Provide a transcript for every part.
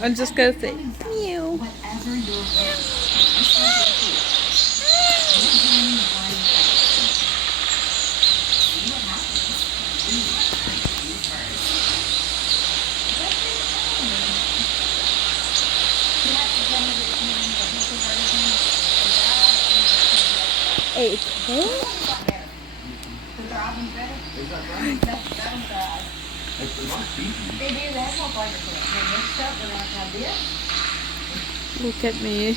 I'm just gonna say meow. Look at me.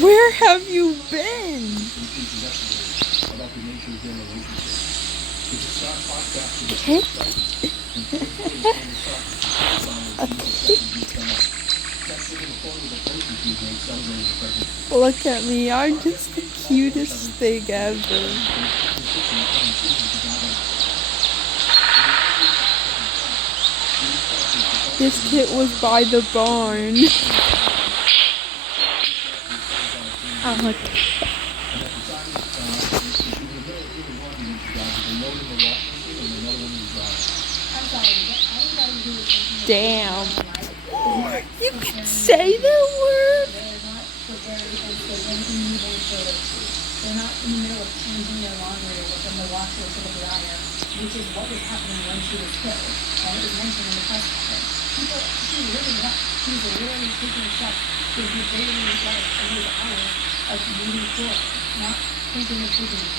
Where have you been? Look at me, I'm just the cutest thing ever. This kit was by the barn. Damn. You can say that word? They're not in the middle of changing their laundry or within the washer to the dryer, which is what was happening when she was killed. And it was mentioned in the press conference. She's living it up. She's literally taking steps to be daily life and his hours of moving forward, not thinking of taking it.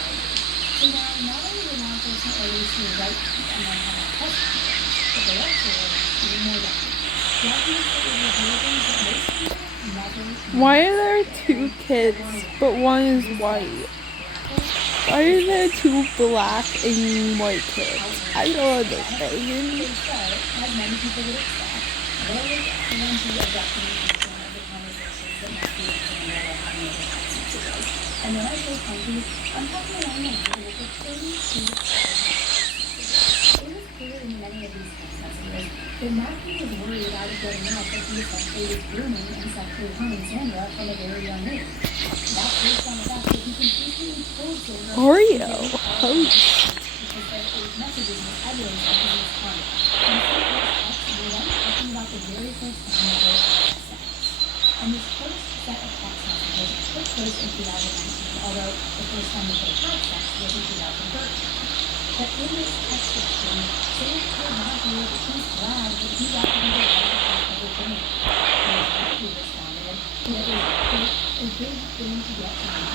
So now, not only the law enforcement release to indict and then have a press conference, but they also released even more documents. Documents that will reveal things that most people never. Why are there two kids, but one is white? Why are there two black and white kids? I don't understand. As many people would expect, there was plenty of documentation of the conversations that Matthew and Samuel were having over 6 years ago. And when I say plenty, I'm talking along the lines of 32 it was clear in many of these text messages that Matthew was worried about it getting out that he essentially was grooming and sexually harming Sandra from a very young age. That's based on the fact that he completely told Sandra Oreo host. Because there was messages with evidence of his conduct. And so we're then talking about the very first time that they had sex. And this first set of text messages took place in 2019, although the first time that they had sex was in 2013. But in this text exchange, Sandra told Matthew that she's glad that he got to be the wife of his virginity. And Matthew responded that it was a big thing to get to know.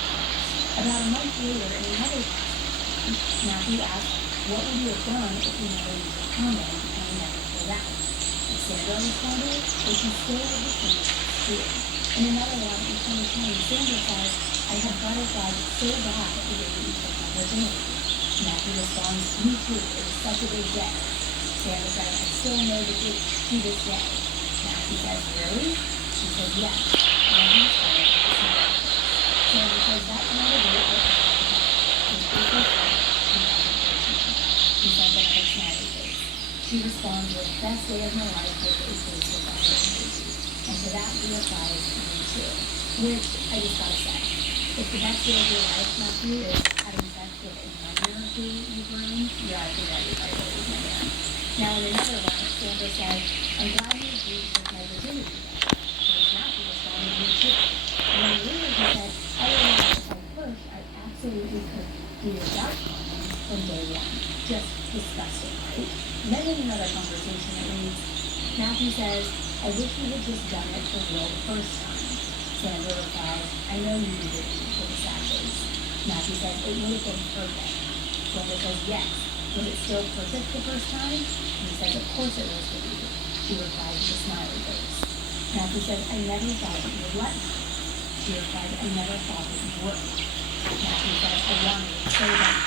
About a month later, in another text exchange, Matthew asked, what would you have done if you never used a condom and you never pulled out? And Sandra responded that she still had the same fear. In another one, in 2020, Sandra says, I had butterflies so bad that the day that you took my virginity. Matthew responds, me too, it was such a big day. Sandra says, I still know the date to this day. Matthew says, really? She says, yes. Matthew says, Sandra says, that's not a date that I have to have. of my life was a place of energy. And to that he replies, me too. Which I just gotta say, if the best day of your life, Matthew, is having sex with a minor who you groomed, you gotta figure out your priorities, my man. Now in another one, Sandra said, I'm glad you agreed to take my virginity back. Which Matthew responded, me too. And then later he said, I realized if I push, I absolutely could do your job from day one. Just disgusting, right? Then in another conversation it reads, Matthew says, I wish we had just done it for real the first time. Sandra replies, I know you did it for the sashes. Matthew says, it would have been perfect. Sandra says, yes. Was it still perfect the first time? And he says, of course it was for you. She replies with a smiley face. Matthew says, I never thought you would let me. She replies, I never thought that you would. Matthew says, I wanted it so bad.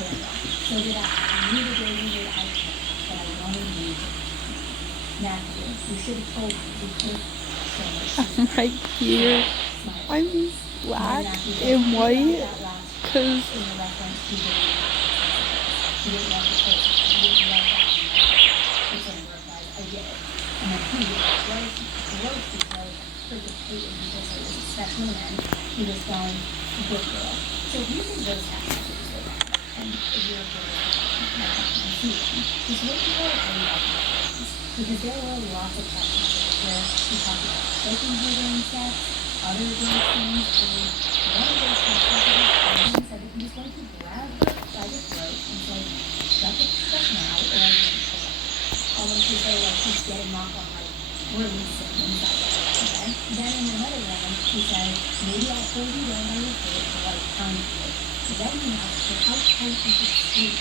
Sandra, so did I. I knew the day we made eye contact, but I wanted you to. Matthew, you should have told me you could. I'm right here. I'm black and white because he was going, good girl. So if you think those text messages were bad, and if you're a girl, just look for it and love my because there were lots of text messages where he talked about taking her during sex, other gross things, and one of those text messages said that he was going to grab her by the throat and say, shut the fuck now, or I'm going to kill her. Almost as though like he's getting off on like releasing inside of her, okay? Then in another one, he said, maybe I'll hold you down by your throat for like time to it. But then he asked her how tight he could sleep.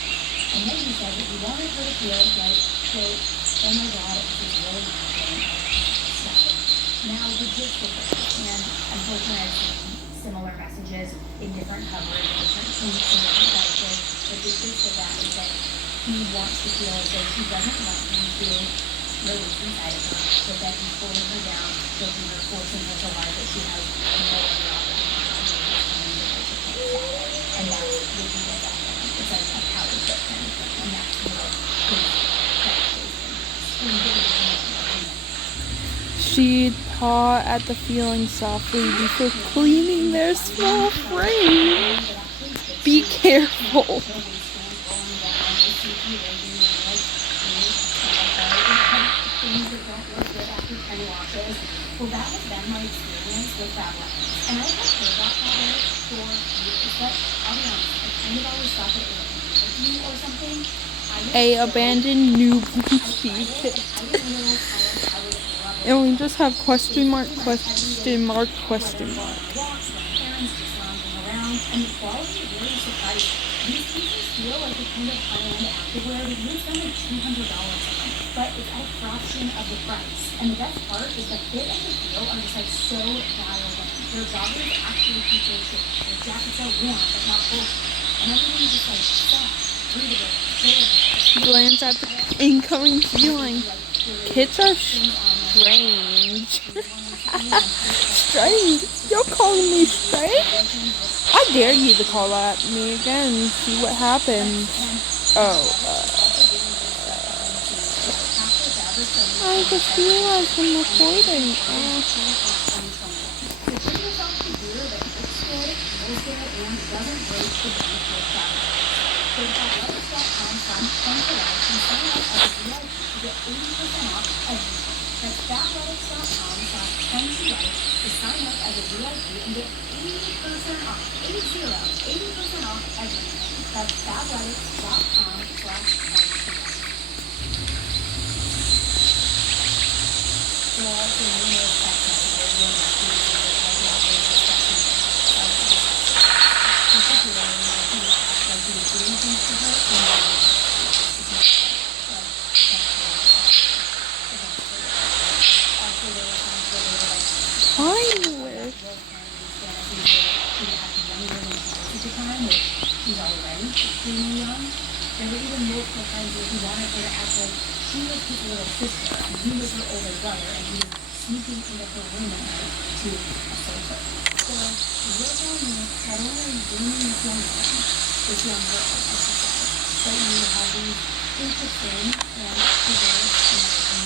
And then he said that he wanted her to feel like, quote, oh my God, this is really happening. Stop it. Now, the gist of this, and unfortunately I've seen similar messages in different coverage, in different tweets, and different places, but the gist of that is that he wants to feel as though she doesn't want him to release inside of her, but that he's holding her down, choking her, forcing her to lie that she has no other option and that's what he does that thing. It's like a power trip kind of thing, and that's what his she'd paw at the feeling softly before cleaning their small frame. Be careful. Well, that has been my experience with that one. And I have heard about that one for years, but I'll be honest, I kind of always thought that it was me or something. A abandoned new boutique. And we just have question mark, question mark, question mark. And the quality really surprised me. These pieces feel like a kind of high-end activewear that you spend like $200 on, but it's a fraction of the price. And the best part is the fit and the feel are just like so dialed in. Their joggers actually keep their shape. Their jackets are warm, but not bullshit. And everything's just like soft, breathable, durable. Glance at the incoming feeling. Kids are strange. Strange? You're calling me strange? I dare you to call at me again and see what happens. I just realized I'm recording. That's fabletics.com/20life to sign up as a VIP and get 80% off. 80% off everything. That's fabletics.com/20life. There are also numerous text messages where Matthew particularly if he acts like he was doing things to her and finally. She's already extremely young. There were even multiple times where he wanted her to act like she was his little sister and he was her older brother and he was sneaking into her room at night to assault her. So, you're telling me not only are you grooming this young woman, this young girl, I should say, but you have these interesting and diverse and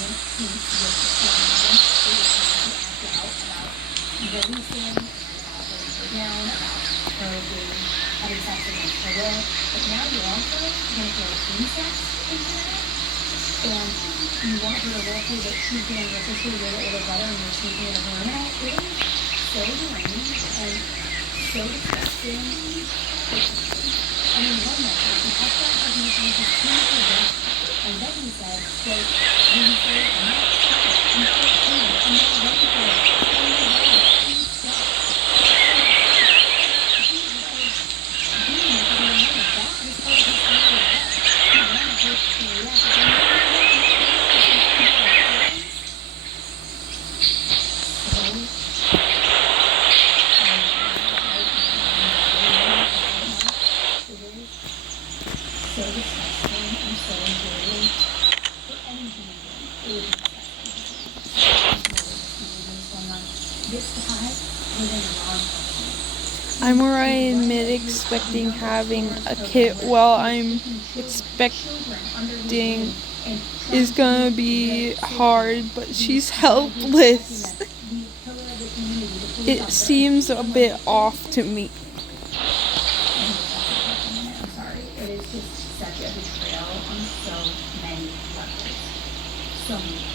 releasing and down about her being having sex against her will. But now you're also going to throw teen sex into that. And you want her to role play that she's being your sister, you're the older brother, and you're sneaking in a room. And it is so deranged and so disgusting. I mean, one night, he talked about how he was going to clean her death. And then he said, quote, when you say, I'm not sure, I'm 14, I'm not ready for it, I'm not ready, please stop. He was doing it to the man. That was part of his story. He wanted her to react. So disgusting and so enjoyable for any human being. It would be disgusting. This guy was in the wrong person. I'm where I admit expecting having a kid. Well, I'm expecting is gonna be hard, but she's helpless. It seems a bit off to me. I'm sorry. It is just such a betrayal on so many levels. So many levels.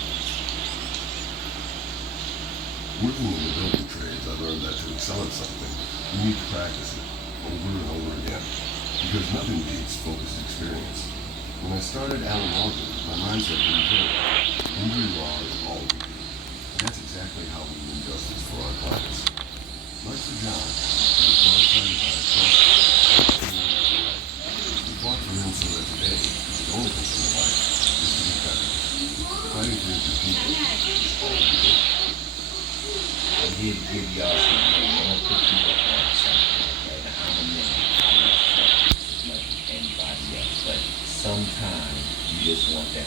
Working in the building trades, I learned that to excel at something, you need to practice it over and over again, because nothing beats focused experience. When I started Allen Walton, my mindset was clear. Injury law is all we do, and that's exactly how we win justice for our clients. Like for John, who was well trained by a coach. We fought for him so that today, his only concern in life is to get better. Fighting for his people is all we do. I'm here to give y'all some money. I don't put people on something, okay? I'm a man. I love sex as much as anybody else. But sometimes you just want that.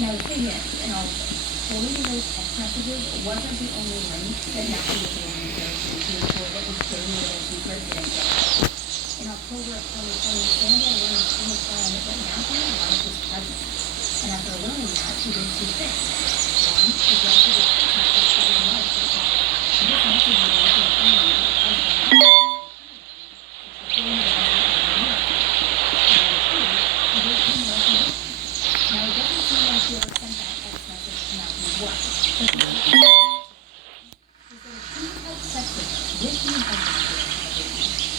Now, the thing is, in all of this, deleting those text messages wasn't the only link that Matthew was willing to go to ensure that his dirty little secret didn't get out. In October of 2020, Sandra learned from a friend that Matthew was his president. And after learning that, she did two things. One, she drafted a text message to his wife that said, and this message was to a friend of mine, now, it doesn't seem like she ever sent that text message to Matthew's wife. But she said, if she had texted with the intention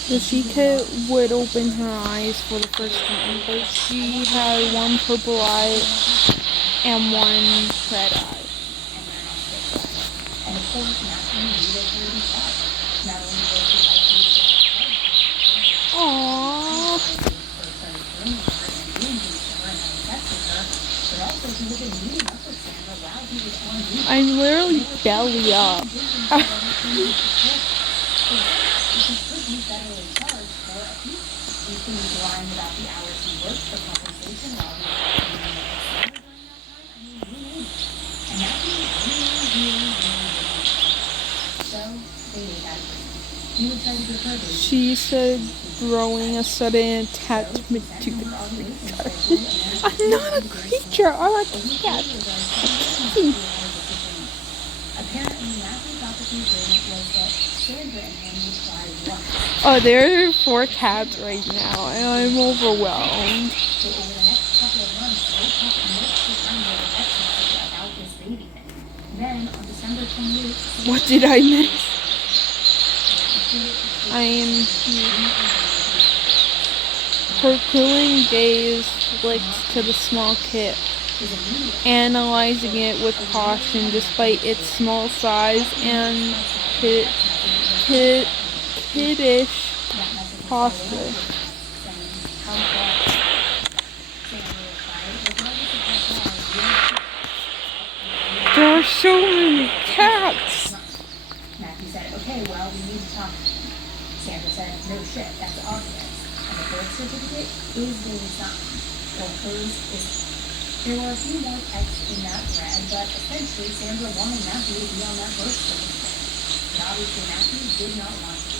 The sea kit would open her eyes for the first time, but she had one purple eye and one red eye. and of course, Matthew needed her to be sorry. Not only was he likely to get Aww. started grooming her and being to each other and having sex with her, but also he was meeting up with Sandra while he was on duty. I'm literally belly up. He could be federally charged for abuse, including lying about the hours he worked for compensation while he was working on the Sandra during that time. I mean, who knew? And Matthew really. So they made that agreement. He would try to give her a baby. She said, growing a sudden attachment to the creature. I'm not a creature, I'm a cat. Apparently, Matthew thought that the agreement was that Sandra and him would try once. Oh, there are 4 cats right now, and I'm overwhelmed. So over the next couple of months, they talked multiple times over text message about this baby thing. Then, on December 28th, What did I miss? I am here. Her cooling gaze flicked to the small kit, analyzing it with caution despite its small size and kiddish posture. There are so many cats. Matthew said, okay, well, we need to talk. Sandra said, no shit, that's obvious. And the birth certificate is being signed. Well, hers isn't. There were a few more texts in that thread, but essentially Sandra wanted Matthew to be on that birth certificate. But obviously Matthew did not want to.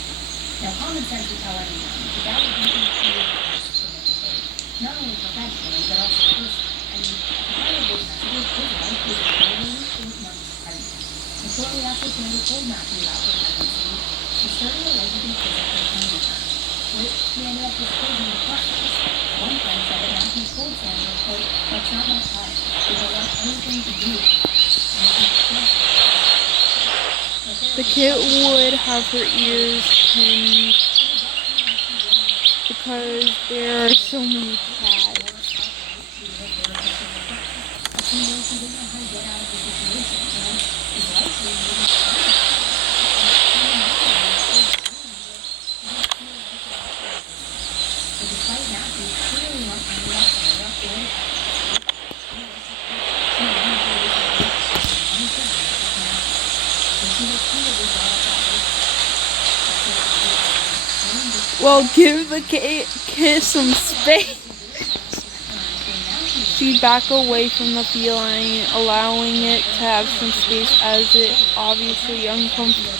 Now, common sense would tell anyone that that would be equally best for Mrs. Bates. Not only professionally, but also personally. I mean, at the time of those messages, his wife was nearly 8 months pregnant. And shortly after Sandra told Matthew about her pregnancy, she started allegedly physically harming her, which he ended up disclosing to questions. One friend said that Matthew told Sandra, quote, "That's not my child. We don't want anything to do with it." And he still The kid would have her ears pinned because there are so many cats. Well, give the kid some space. She'd back away from the feline, allowing it to have some space as it obviously uncomfortable.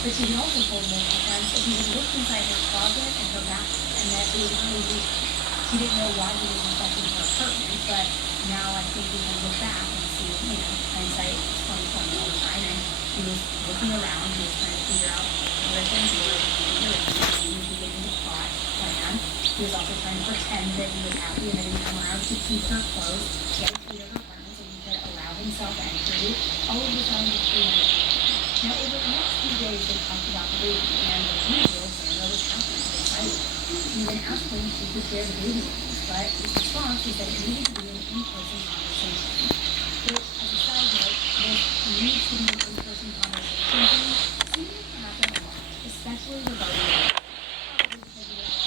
But she had also told multiple friends that he would look inside her closet and her bathroom, and that it was really weird. She didn't know why he was infecting her apartment, but now I think we can look back and see, hindsight is 2020 all the time, and he was looking around, he was trying to figure out where things were, he was beginning to plot, plan. He was also trying to pretend that he was happy and that he would come around to keep her close, get a key to her apartment so he could allow himself entry, all of the time to 300. Now, over the next few days, they talked about the baby, and as usual, Sandra was happy and excited. She even asked him if she could share the baby with him, but his response was that it needed to be an in-person conversation. Which, as a side note, this needs to be an in-person conversation thing seems to happen a lot, especially regarding probably because we get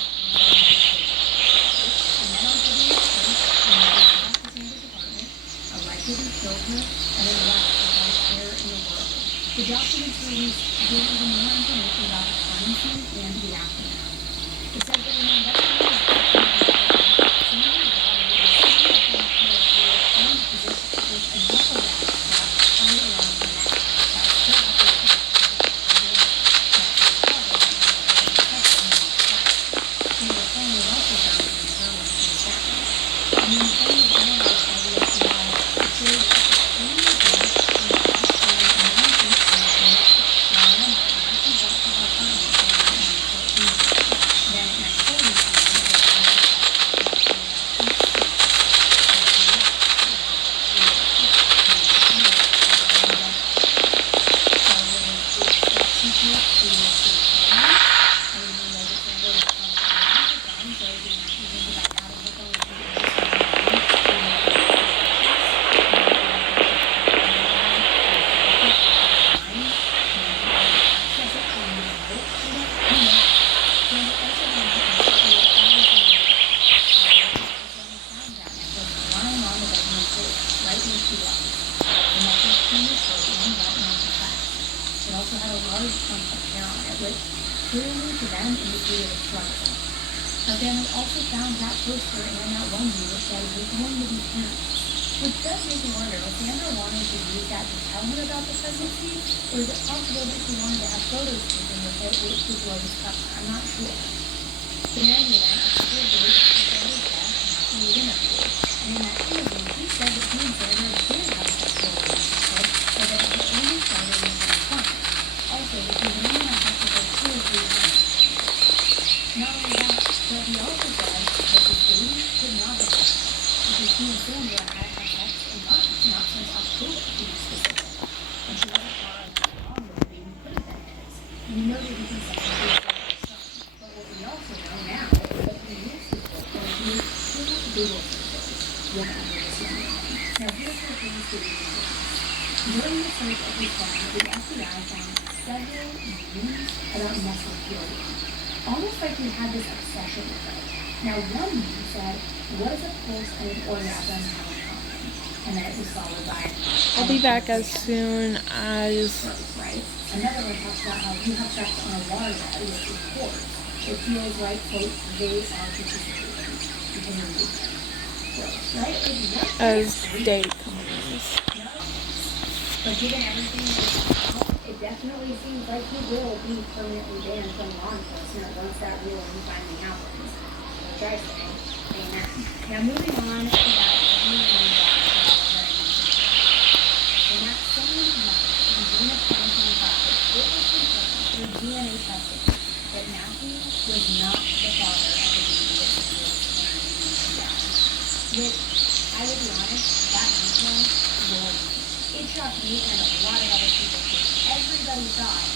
and then on February 1st, he went back to Sandra's apartment, allegedly killed her, and then left without a care in the world. The documents released gave even more information about the crime scene and the aftermath. It said that when the investigators Sandra's body was seen up in her own position with a duffel bag strapped tied around her neck. That was still up in the phone was also found in her when she was found. And the phone was analyzed by the FBI. It showed extremely black and large chunk of hair on it, which clearly to them indicated a struggle. Her family also found that poster and that onesie that said, "We're going to be parents." Which does make me wonder if Sandra wanted to use that to tell her about the pregnancy, or is it possible that she wanted to have photos taken with it, which was discovered? I'm not sure. But in any event, a couple of days after Sandra's death, Matthew was interviewed. And in that interview, he said that he and Sandra did have a sexual relationship, but that it only started in 2020. Also, that he was only had sex with her 2 or 3 times. Not only that, but he also said that the baby could not have died, because he and Sandra had had sex in months, not since October, to be specific. And she wasn't far enough along that the baby could have been his. And we know that he consensually killed her son. But what we also know now is that the news report includes 2 Google searches with under this young woman. Now here's what things to be known. During the search of his phone, the FBI found several news about mesophilia. Almost like he had this obsession with it. Now one news said, "What does a pulse and an orgasm have in common?" And then it was followed by, I'll be back as soon as right? Another one talks about how you have sex on a water bed with your cords. It feels like, quote, "they are participating." You can read it. Gross, right? Like, as day comes. but given everything that is out, it definitely seems like he will be permanently banned from law enforcement once that ruling finally happens. Which I say, amen. Now moving on to that DNA in that same month, in June of 2025, it was confirmed through DNA testing that Matthew was not the father of the baby that he was carrying when she died. Which, I will be honest, that detail floored me. It shocked me and a lot of other people too. Everybody thought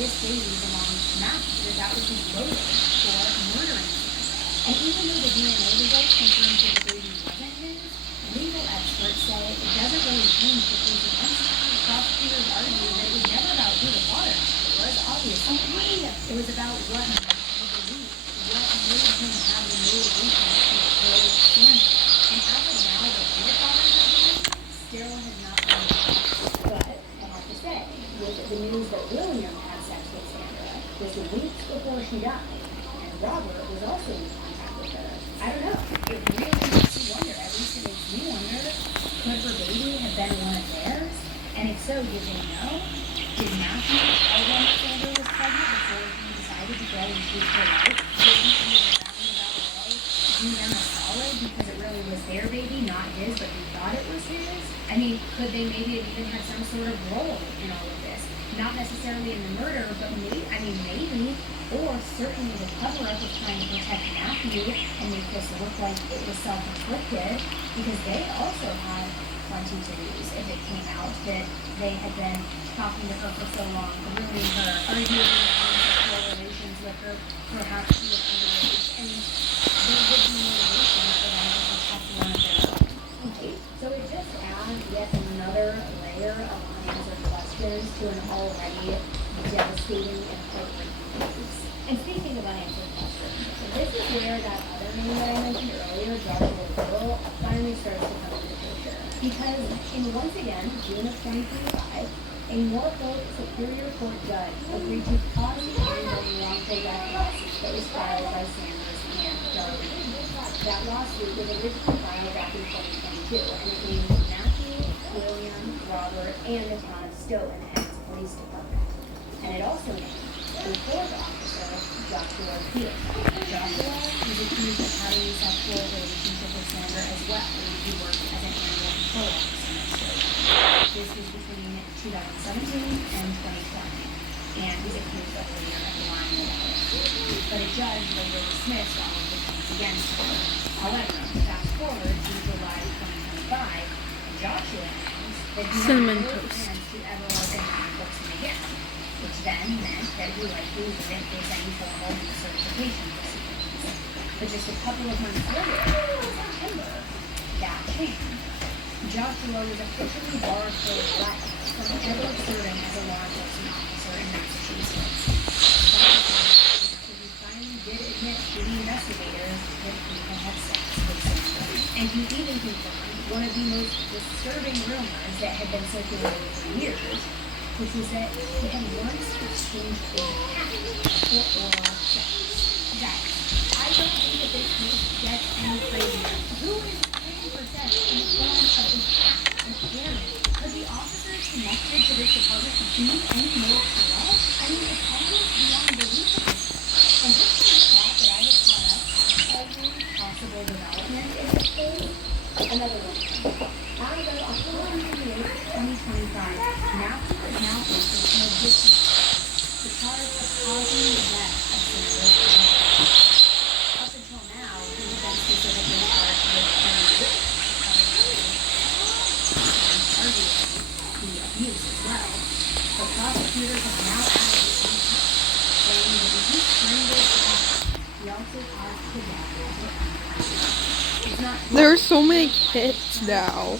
this baby belonged to Matthew, that was his motive for murdering Sandra. And even though the DNA results confirmed that the baby wasn't his, legal experts say it doesn't really change the case against him. Prosecutors argue that it was never about who the father actually was, obviously. It was about what Matthew believed, what made him have the motivation to kill Sandra. And as of now, the real father's identity still has not been revealed. But I have to say, with the news that William had sex with Sandra just weeks before she died, and Robert was also in contact with her, I don't know. It really makes you wonder, at least it makes me wonder, could her baby have been one of theirs? And if so, did they know? Did Matthew tell them that Sandra was pregnant before he decided to go and choose her life? Did he, in a roundabout way, do them a solid because it really was their baby, not his, but he thought it was his? I mean, could they maybe have even had some sort of role in all of this? Not necessarily in the murder, but maybe, or certainly the cover-up of trying to protect Matthew and make this look like it was self-inflicted, because they also had plenty to lose if it came out that they had been talking to her for so long, grooming her, arguing having sexual relations with her, perhaps she was underage. I mean, there would be motivation for them to protect one of their own. Okay, so it just adds yet another layer of unanswered questions to an already devastating and heartbreaking case. And speaking of unanswered questions, this is where that other name that I mentioned earlier, Joshua Little, finally starts to come into picture. Because in once again, June of 2025, a Norfolk Superior Court judge agreed to pause the ongoing wrongful death lawsuit that was filed by Sanders and Darlene. That lawsuit was originally filed back in 2022, and it named Matthew, William, Robert, and the town of Stoughton as its police department. And it also named the fourth officer, Joshua Peter. Joshua was accused of having a sexual relationship with Sandra as well, and he worked as an animal control officer in Stoughton. This was between 2017 and 2020, and he's accused of later lying about it. But a judge later dismissed all of the claims against him. However, fast forward to July 2025, Joshua announced that he had Cinnamon no toast. plans to ever work in law enforcement again, which then meant that he likely wouldn't face any formal recertification proceedings. But just a couple of months later, in September, that changed. Joshua was officially barred for life from ever serving as a law enforcement officer in Massachusetts. He finally did admit to the investigators that he had had sex with Sandra. And he even confirmed one of the most disturbing rumors that had been circulating for years, which was that he had once exchanged a cat for oral sex. Guys, I don't think that this case gets any crazier. Who is paying for sex in the form of a cat and Gary? Could the officers connected to this department be any more corrupt? I mean, it's almost beyond belief at this point. And just when I thought that I was caught up on every possible development in this case, another one. As of October 28, 2025, Matthew is now facing an addiction the charge of causing the death of Sandra Bernard. Up until now, he has been specifically charged with abuse, and arguably the abuse as well. The prosecutors have now added this detail, saying that if he strangled Sandra, he also caused the death of her unborn. It's not There's so many kids now.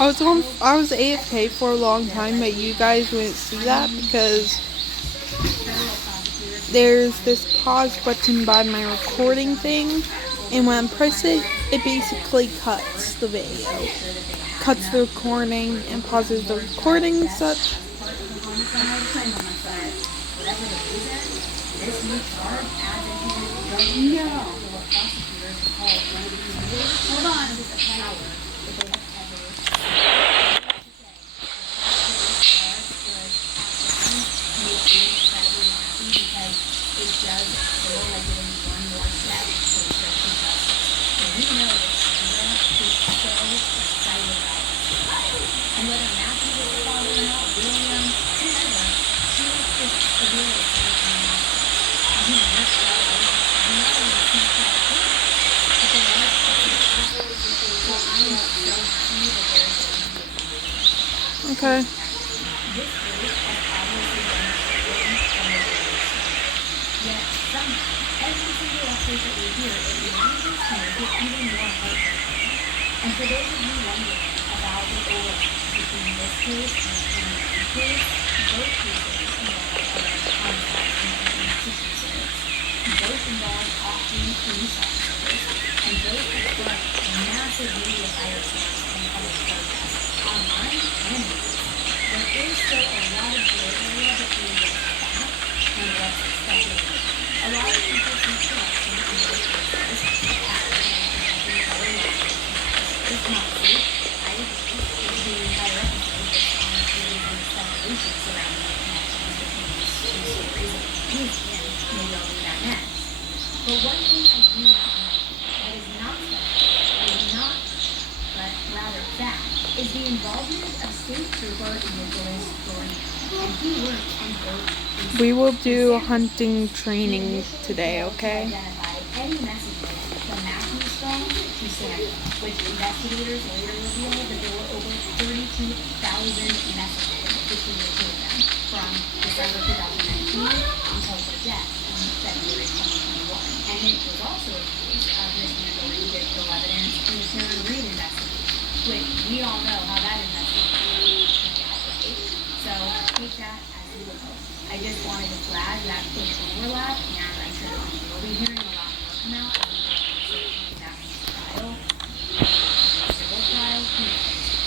I was AFK for a long time, but you guys wouldn't see that because there's this pause button by my recording thing, and when I press it, it basically cuts the video, cuts the recording, and pauses the recording and such. Hold on. Okay. And for those of you wondering about the overlap between this case and the Kennedy case, both cases involve alleged homicides in Massachusetts. Both involve often police officers, and both have sparked massive media firestorms and public protests, online and in person. There is still a lot of gray area between what's fact and what's speculative. A lot of people see corruption in those cases, a pattern and other laws. It's not true. I agree. It would be an entire episode based on theories and speculation surrounding the connections between these two stories of abuse, and maybe I'll do that next. But one thing I do want to mention that is not speculative, but rather fact, is the involvement of State Trooper Nicholas Dornan. And he worked on both incidents. We will do hunting training today, okay? Identified any messages from Matthew's phone to Sandra, which investigators later revealed that there were over 32,000 messages between the two of them from December 2019 until her death in February 2021. And it was also accused of mishandling digital evidence in the Sharon Reed investigation, which we all know how that investigation turned out, right? So take that as you will. I just wanted to flag that quick overlap, and I'm sure that we will be hearing a lot more come out as we get closer to Matthew's trial, civil trial.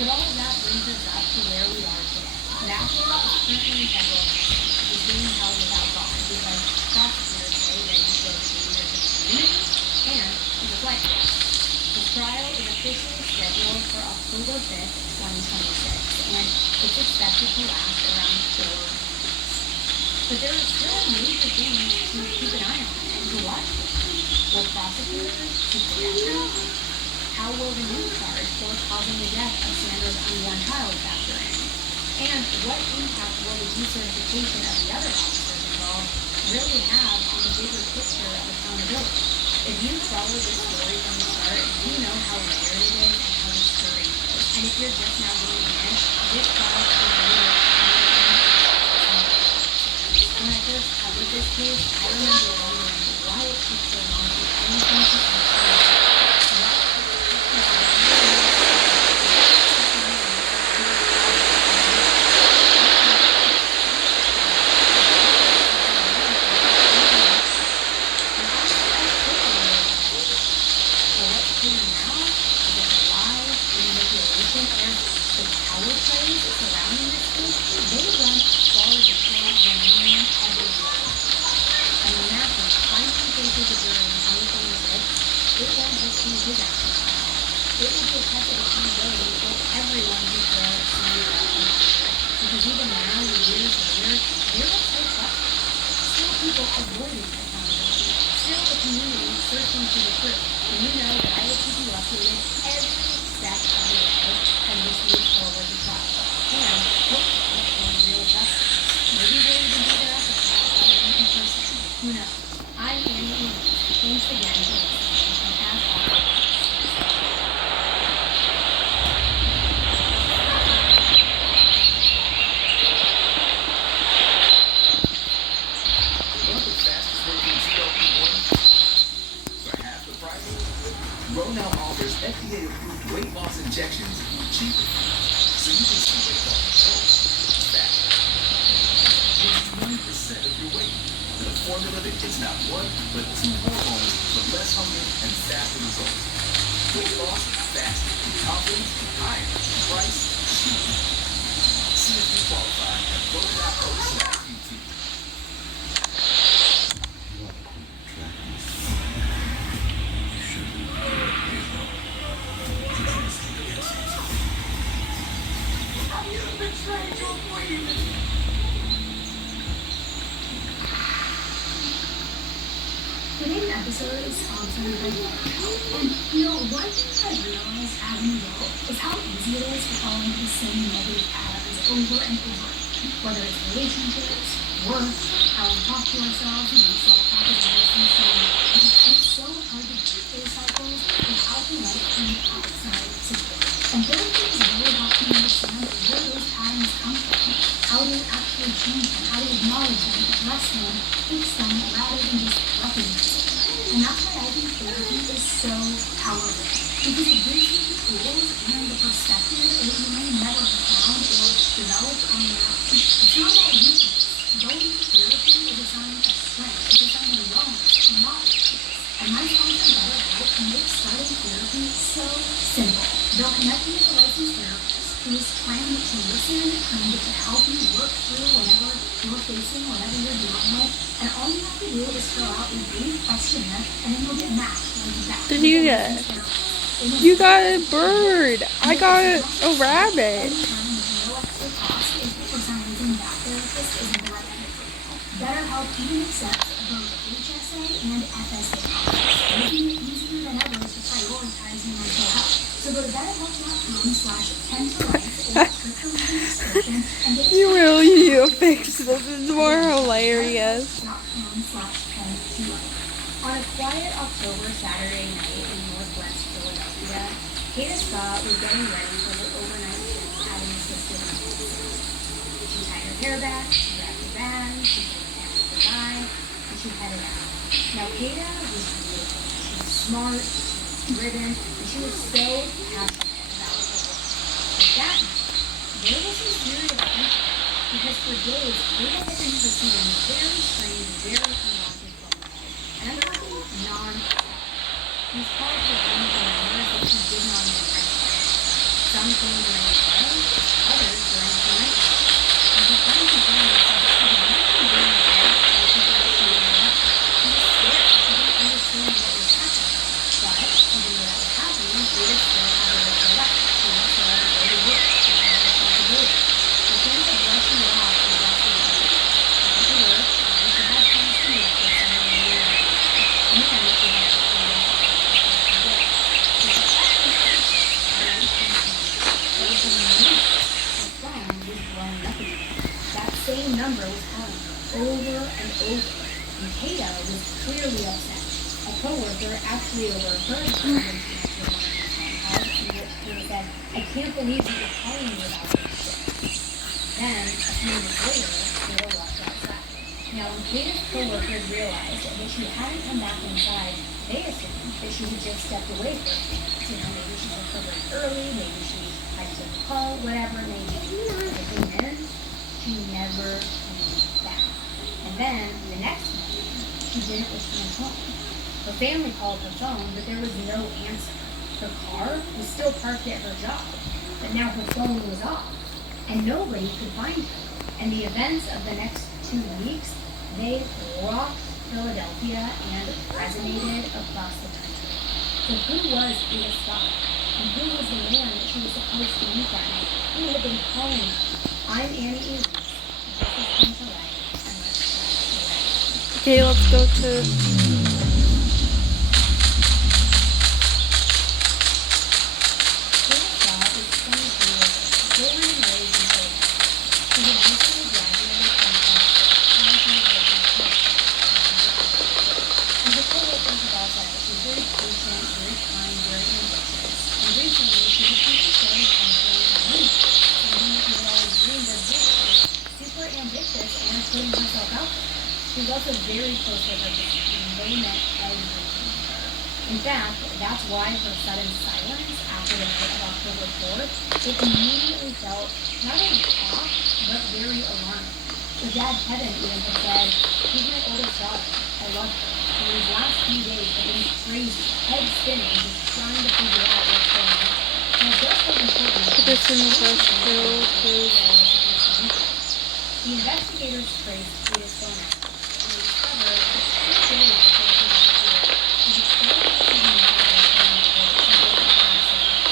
But all of that brings us up to where we are today. Matthew is currently in federal custody. He's being held without bond because prosecutors say that he showed a danger to the community and he's a flight risk. His trial is officially scheduled for October 5th, 2026, and it's expected to last around 4 weeks. But there are still major things to keep an eye on and to watch for. Will prosecutors keep the death penalty? How will the new charge for causing the death of Sandra's unborn child factor in? And what impact will the decertification of the other officers involved really have on the bigger picture of accountability? If you follow this story from the start, you know how layered it is and how disturbing it is. And if you're just now joining in, this trial is really when I first covered this case, I remember wondering why it took so long for anything to surrounding this case, they run of accountability for everyone who cared to be a monitor. Because even now, years later, there are still questions. Still people avoiding accountability. Still the community searching for the truth. And you know that I will keep you updated every step of the way and this move forward to trial. And hopefully for real justice. Maybe we'll even be there at the trial, in person. Who knows? I'm Annie Lee. Thanks again for listening, and as always, Want the fastest working GLP-1 for half the price? Ro now offers FDA-approved weight loss injections cheaper, so you can see weight loss results faster. Lose 20% of your weight with a formula that gets not one, but two hormones for less hunger and faster results. Weight loss fast, confidence higher, price cheap. See if you qualify at ro.co/UT. Today's episode is sponsored by BetterHelp. And you know, one thing I've realized as an adult is how easy it is to fall into the same negative patterns over and over again. Whether it's relationships, work, how we talk to ourselves, self-talk is obviously so important. It's so hard to break those cycles without the right from the outside support. And therapy is really helped me understand where those patterns come from, how to actually change them, how to acknowledge them, address them, fix them, rather than just recognize them. And that's why I think therapy is so powerful. Because it gives you the tools and the perspective that you may never have found or developed on your own. It's not about weakness. Going to therapy is a sign of strength. It's a sign of wellness, not weakness. And my sponsor, BetterHelp, makes starting therapy so simple. They'll connect you with a licensed therapist who is trained to listen, trained to help you work through whatever you're facing, whatever you're dealing with. And all you have to do is fill out a brief questionnaire, and then you'll get matched when you back. Did you get? You got a bird. I got a rabbit. BetterHelp even accepts both HSA and FSA offers, making it easier than ever to prioritize your mental health. So go to BetterHelp.com/10forlife or click the link in the description and get You really need to fix this. It's more hilarious. On a quiet October Saturday night in Northwest Philadelphia, Kata Scott was getting ready for her overnight shift at an assisted living facility. She tied her hair back, she grabbed her bag, she put her hand up her thigh, and she headed out. Now, Kata was beautiful. She was smart, she was driven, and she was so passionate about her work. But that night, there was this period of tension because for days, Kata had been receiving very strange, very unwanted phone calls. And I'm talking non-stop. These calls were coming from numbers that she did not even recognize. Some came during the day, others during the night. And she finally found herself actually being ahead while people were shooting her up. She was scared. She didn't understand what was happening. But even though that was happening, Kata still had to live her life. She still had to go to work. She had responsibilities. So she ended up brushing it off for the rest of the day. She went to work, and she had plans to meet with someone later in the day. And she had a feeling that she was that same number was calling her over and over, and Kata was clearly upset. A coworker actually overheard her when she answered one of these phone calls, in which Kata said, "I can't believe that you're calling me about this." Then, a few minutes later, Kata walked outside. Now, when Kata's coworkers realized that she hadn't come back inside, they assumed that she had just stepped away for a few minutes. You know, maybe she took her break early, maybe she had to take a call, whatever it may be. But the thing is, she never came back. And then, the next morning, she didn't return home. Her family called her phone, but there was no answer. Her car was still parked at her job, but now her phone was off, and nobody could find her. And the events of the next 2 weeks, they rocked Philadelphia and resonated across the country. So who was Kata Scott? And who was the man that she was supposed to meet that night? Who had been calling her? I'm Annie Eves. This is Come to Life, and let's get to it. Okay, let's go to. She's also very close with her dad, and they met everything with her. In fact, that's why her sudden silence after the hit of October 4th, it immediately felt not only off, but very alarming. Her dad, Kevin, even had said, "She's my oldest daughter. I love her." And these last few days have been crazy, head spinning, just trying to figure out what's going on. And it just so important. Put this in the first two, please. The investigators traced Rita's phone number, and they discovered that 2 days before she disappeared, she had started receiving messages from the report she didn't have saved.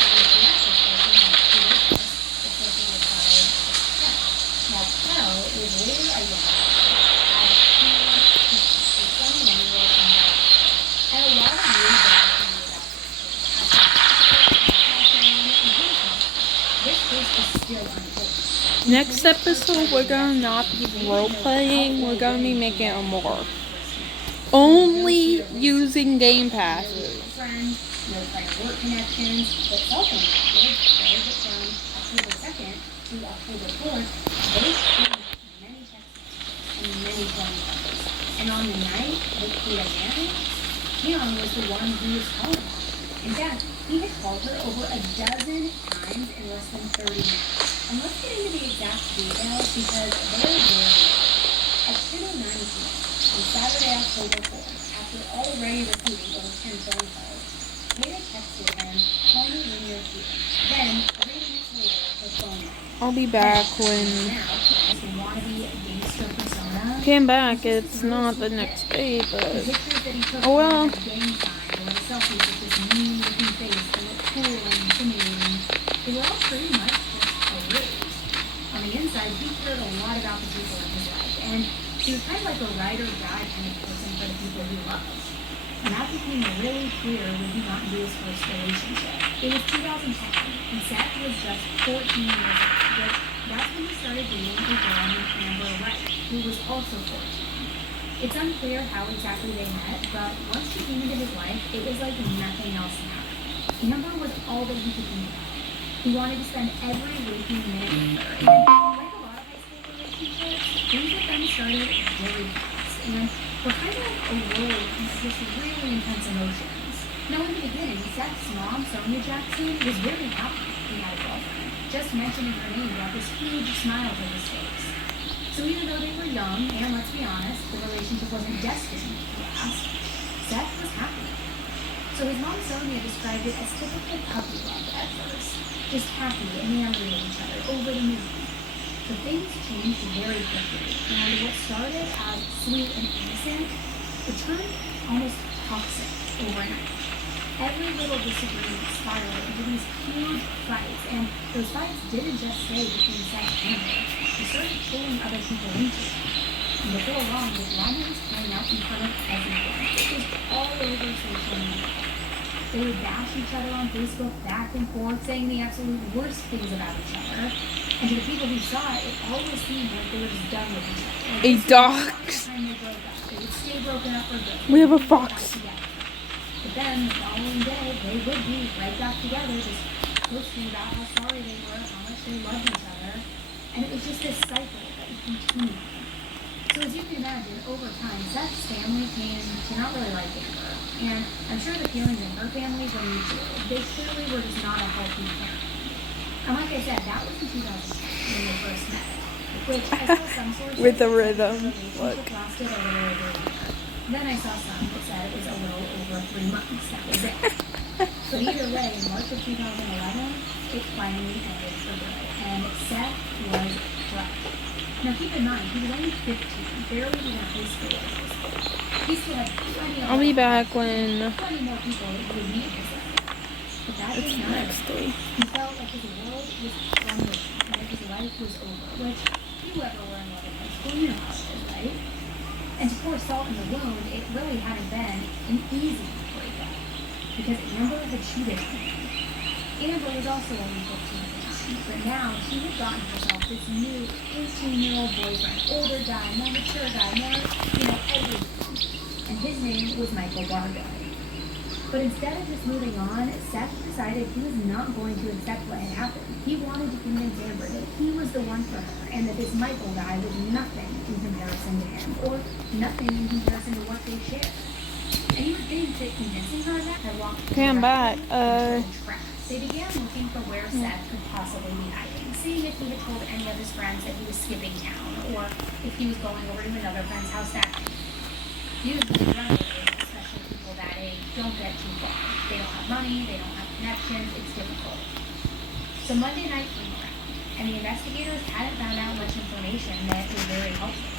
And the access person had two witnesses. The person was called Pell. Now, Pell is later identified as Keelan Keith, a 21-year-old from Delaware. And a lot of news that I knew about this case, this case is still unfolding. Next episode, we're gonna not be role playing. We're gonna be making a more only using game passes. Friends, no prior work connections, but cell phone records showed that from October 2nd to October 4th, they exchanged many text messages and many phone calls. And on the night that Cleo married, Keon was the one who was calling her. In fact, he had called her over a dozen times in less than 30 minutes. And let's get into the exact details because they're very at 2:09 p.m. on Saturday, October 4th, after already receiving over 10 phone calls, Kayla texted him, "Call me when you're here." Then, 3 minutes later, her phone rang. I'll be back when. Now, as a wannabe gangster persona, Came back. It's not the next day, the but pictures that he took oh well. at game time or the selfies with this mean-looking face that looked cool and intimidating, they were all pretty much just a ruse. On the inside, he cared a lot about the people in his life, and he was kind of like a ride or die kind of person for the people he loved. And that became really clear when he got into his first relationship. It was 2010, and Seth was just 14 years old, which that's when he started dating a girl named Amber Wright, who was also 14. It's unclear how exactly they met, but once she came into his life, it was like nothing else mattered. Amber was all that he could think about. He wanted to spend every waking minute with her. And like a lot of high school relationships, things with them started very fast. And were kind of like a roller of just really intense emotions. Now in the beginning, Seth's mom, Sonia Jackson, was very happy he had a girlfriend. Just mentioning her name brought this huge smile to his face. So even though they were young, and let's be honest, the relationship wasn't destined to last, Seth was happy. So his mom Sonia described it as typical puppy love at first. Just happy, enamored with each other, over the moon. But things changed very quickly, and what started as sweet and innocent, it turned almost toxic overnight. Every little disagreement spiraled into these huge fights, and those fights didn't just stay between Seth and Amber. They started pulling other people into it. And before long, the drama was playing out in front of everyone. It was all over social media. They would bash each other on Facebook back and forth, saying the absolute worst things about each other. And to the people who saw it, it always seemed like they were just done with each other. Like, A dog. every time they broke up, they would stay broken up for good. We have a They would get back fox. together. But then, the following day, they would be right back together, just posting about how sorry they were, how much they loved each other. And it was just this cycle that would continue. So as you can imagine, over time, Seth's family came to not really like Amber. And I'm sure the feelings in her family were mutual. They clearly were just not a healthy pair. And like I said, that was in 2010 when they first met. Which I saw some sources With the that rhythm, the relationship look. lasted a little over a year. Then I saw some that said it was a little over 3 months. That was it. But either way, in March of 2011, it finally ended for good. And Seth was crushed. Now keep in mind, he was only 15, barely even high school at this point. He still had plenty of I'll be back when. plenty more people that he would meet in his life. But that It's didn't the matter. next day. He felt like his world was crumbling, like his life was over, which if you ever were in love in high school, you know how it is, right? And to pour salt in the wound, it really hadn't been an easy breakup, because Amber had cheated on him. Amber was also only 15 at the time, but now she had gotten herself this new 18-year-old boyfriend, older guy, more mature guy, more, everything. And his name was Michael Vargo. But instead of just moving on, Seth decided he was not going to accept what had happened. He wanted to convince Amber that he was the one for her, and that this Michael guy was nothing in comparison to him, or nothing in comparison to what they shared. And you would think that convincing her of that had walked Okay, I'm back. They began looking for where Seth could possibly be hiding, seeing if he had told any of his friends that he was skipping town, or if he was going over to another friend's house that night. Usually runaways, especially people that age, don't get too far. They don't have money, they don't have connections, it's difficult. So Monday night came around, and the investigators hadn't found out much information that was very helpful.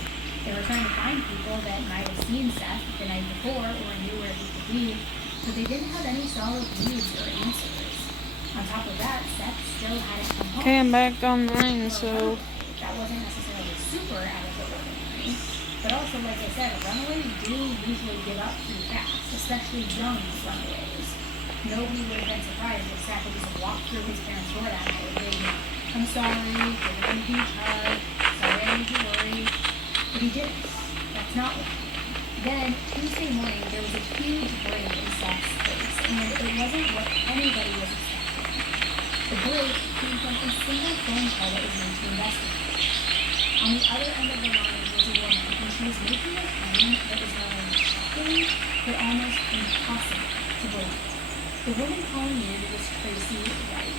They were trying to find people that might have seen Seth the night before or knew where he could be, but they didn't have any solid leads or answers. On top of that, Seth still hadn't come home. Okay, I'm back online, so That wasn't necessarily super out of the ordinary. But also, like I said, runaways do usually give up pretty fast, especially young runaways. Nobody would have been surprised if Seth had just walked through his parents' door that night and been, I'm sorry, give him a huge hug, sorry I made you worry. But he didn't. That's not what happened. Then, Tuesday morning, there was a huge break in Seth's face, and it wasn't what anybody was expecting. The break came from a single phone call that was made to investigators. On the other end of the line was a woman, and she was making a claim that was not only shocking, but almost impossible to believe. The woman calling in was Tracy Wright,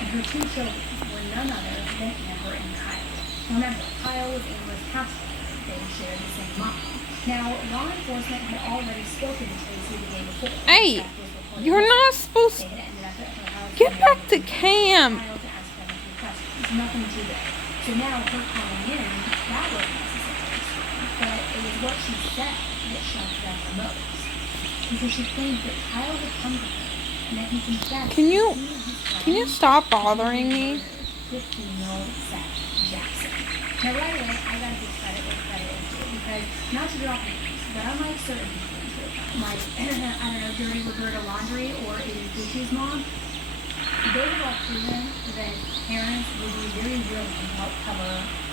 and her two children were none other than Amber and Kyle. Remember, Kyle was Amber's half-brother. They shared the same mom. Now, law enforcement had already spoken to Tracy the day before. Hey, you're not supposed They to had ended up at her house. get back to camp. Kyle to ask them a few questions. Nothing too bad. So now her calling in, that wasn't necessarily strong, but it was what she said that shocked them the most. Because she claimed that Kyle had come to her and that he confessed. Can you- that he and his Can you friend stop bothering me? 15-year-old Seth Jackson. Now, right away, I gotta give credit where credit is due, because not to drop names, but unlike certain people in Twitter, like, I don't know, Dirty Roberta Laundry or Eddie Gucci's mom, they have all proven that parents would be very willing to help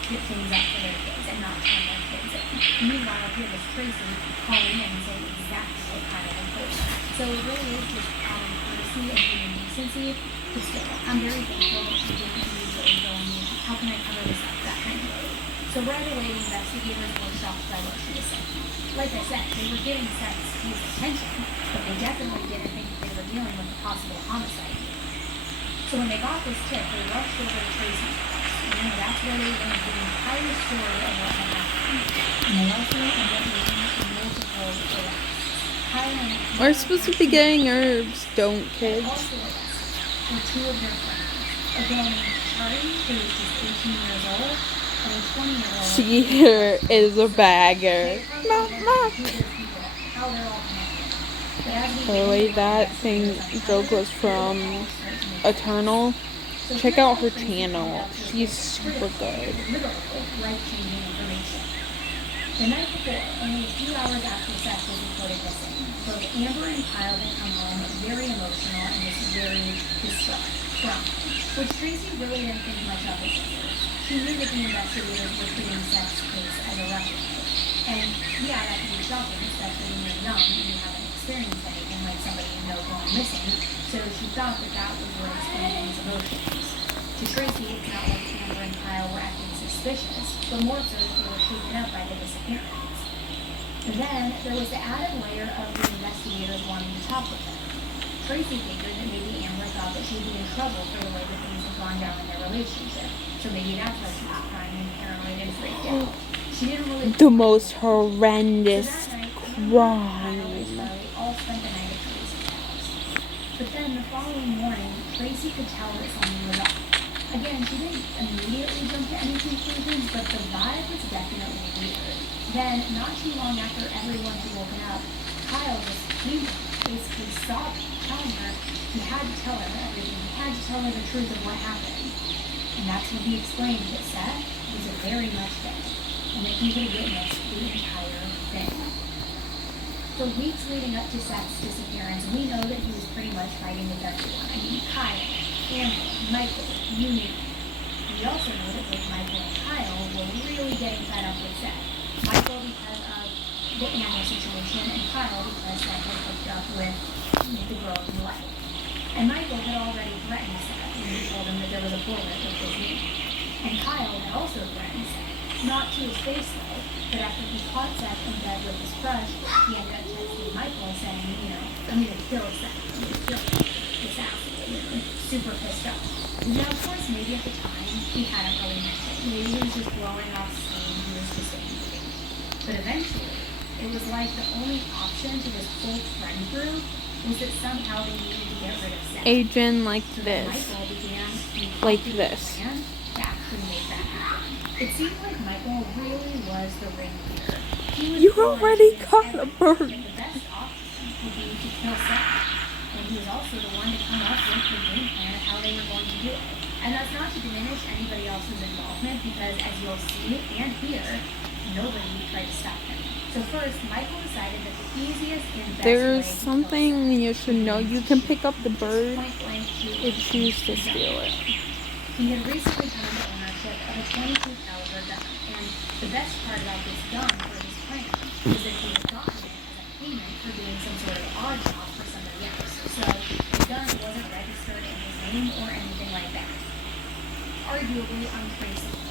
get things up for their kids and not turn their kids in. Meanwhile, here was Tracy calling in and saying exactly what Kyle had told her. So it really is just common courtesy and human decency. But still, I'm very thankful that she didn't immediately go and mean, how can I cover this up, that kind of way. So right away, the investigators were shocked by what she was saying. Like I said, they were giving Seth's case attention, but they definitely didn't think they were dealing with a possible homicide. So when they got this tip, they rushed over to Tracy's house. And that's where they learned the entire story of what had happened. And they also ended up making multiple arrests. Kyle and We're supposed to be getting herbs, don't kids? also arrested were two of their friends. A girl named Charlie, who was just 18 years old, and a 20-year-old. She here is a bagger. Knock, knock. By the way, that thing joke was from Eternal. Check out her channel. She's super good. Life-changing information. The night before, only a few hours after Seth was reported missing, both Amber and Kyle had come home very emotional and just very distraught, crying, which Tracy really didn't think much of at first. She knew that the investigators were treating Seth's case as a record. And yeah, that can be shocking, especially when you're young and you haven't experienced anything like somebody you know going missing. So she thought that that was what explained his emotions. To Tracy, it's not like Amber and Kyle were acting suspicious, but more so that they were shaken up by the disappearance. And then there was the added layer of the investigators wanting to talk with her. Tracy figured that maybe Amber thought that she'd be in trouble for the way that things had gone down in their relationship. So maybe that's why she was crying and paranoid and freaked out. She didn't really. The most horrendous So that night, crime. Charlie all spent the night at Tracy's house. But then the following morning, Tracy could tell that something was up. Again, she didn't immediately jump to any conclusions, but the vibe was definitely weird. Then, not too long after everyone had woken up, Kyle just came to her basically sobbing, telling her he had to tell her everything. He had to tell her the truth of what happened. And that's when he explained that Seth was very much dead, and that he had witnessed the entire thing. For weeks leading up to Seth's disappearance, we know that he was pretty much fighting with everyone. I mean, Kyle, Amber, Michael, you name it. We also know that both Michael and Kyle were really getting fed up with Seth. Michael because of the Amber situation, and Kyle because Seth had hooked up with the girl he liked. And Michael had already threatened Seth when he told him that there was a bullet with his name. And Kyle had also threatened Seth. Not to his face though, but after he caught Seth in bed with his crush, he ended up texting Michael saying, I'm gonna kill Seth. I'm gonna kill this asshole. Super pissed off. Now, of course, maybe at the time, he hadn't really meant it. Maybe he was just blowing off steam. He was just angry. But eventually, it was like the only option to this whole friend group was that somehow they needed to get rid of Seth. Agent like So this. Michael began to Like copy this. the plan to actually make that happen. It seemed like Michael really was the ringleader. He was You the one already who did caught a everything, bird. and the best option would be to kill Seth. And he was also the one to come up with the game plan of how they were going to do it. And that's not to diminish anybody else's involvement, because as you'll see and hear, nobody tried to stop him. So first, Michael decided that the easiest and best There's way to kill something Seth you should know. You can pick up the bird point blank shoot and him choose to in the steal gun. it. He had recently come into ownership of a 22 caliber gun, and the best part about this gun for his plan was that he had gotten it as a payment for doing some sort of odd job for somebody else. So the gun wasn't registered in his name or anything like that. Arguably untraceable.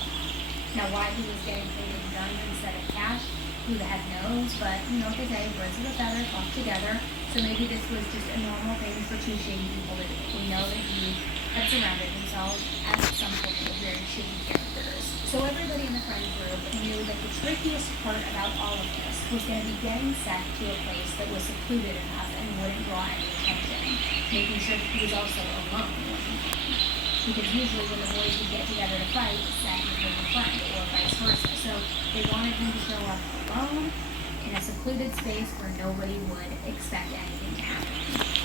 Now, why he was getting paid in guns instead of cash, who the heck knows? But they say birds of a feather flock together. So maybe this was just a normal thing for two shady people to do. We know that he had surrounded himself at some point with very shady characters. So everybody in the friend group knew that the trickiest part about all of this was going to be getting Seth to a place that was secluded enough and wouldn't draw any attention, making sure that he was also alone when he came. Because usually when the boys would get together to fight, Seth would bring a friend, or vice versa. So they wanted him to show up alone in a secluded space where nobody would expect anything to happen.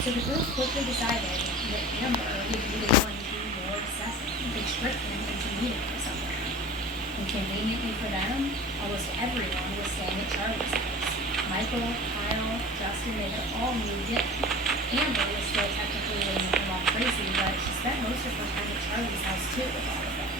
So the group quickly decided that Amber would be the one to do more assessing. They tricked him into meeting him somewhere. And conveniently for them, almost everyone was staying at Charlie's house. Michael, Kyle, Justin, they had all moved in. Amber was still technically living with her mom Tracy, but she spent most of her time at Charlie's house too with all of them.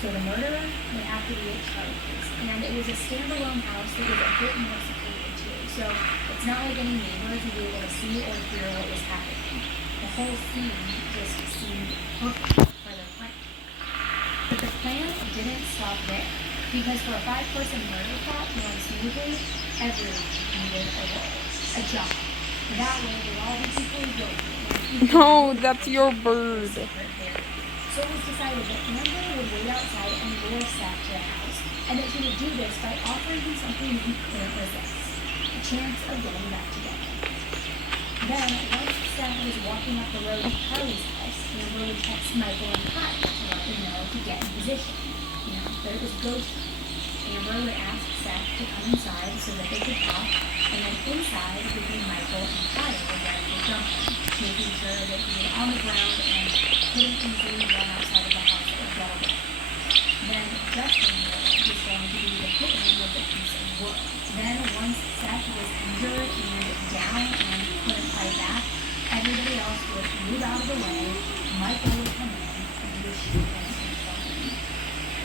So the murderer would have to be at Charlie's. And it was a standalone house that was a bit more secluded too. So it's not like any neighbors would be able to see or hear what was happening. The whole scene just seemed perfect for their plan. But the plan didn't stop there. Because for a 5-person murder plot to run smoothly, everyone needed a role, a job. That way they'd all be equally guilty. No, that's your bird. So it was decided that Amber would wait outside and lure Seth to the house, and that she would do this by offering him something that he couldn't resist, a chance of getting back together. Then, once Seth was walking up the road to Charlie's house, Amber would text Michael and Kyle to let them know to get in position. That it was ghost time. Amber would ask Seth to come inside so that they could talk, and then inside would be Michael and Kyle ready to jump him, making sure that he was on the ground and couldn't easily run outside of the house or get away. Then Justin was going to be the hitman with a piece of wood. Then once Seth was injured and down and couldn't fight back, everybody else would move out of the way, Michael would come in, and he would shoot him and kill him.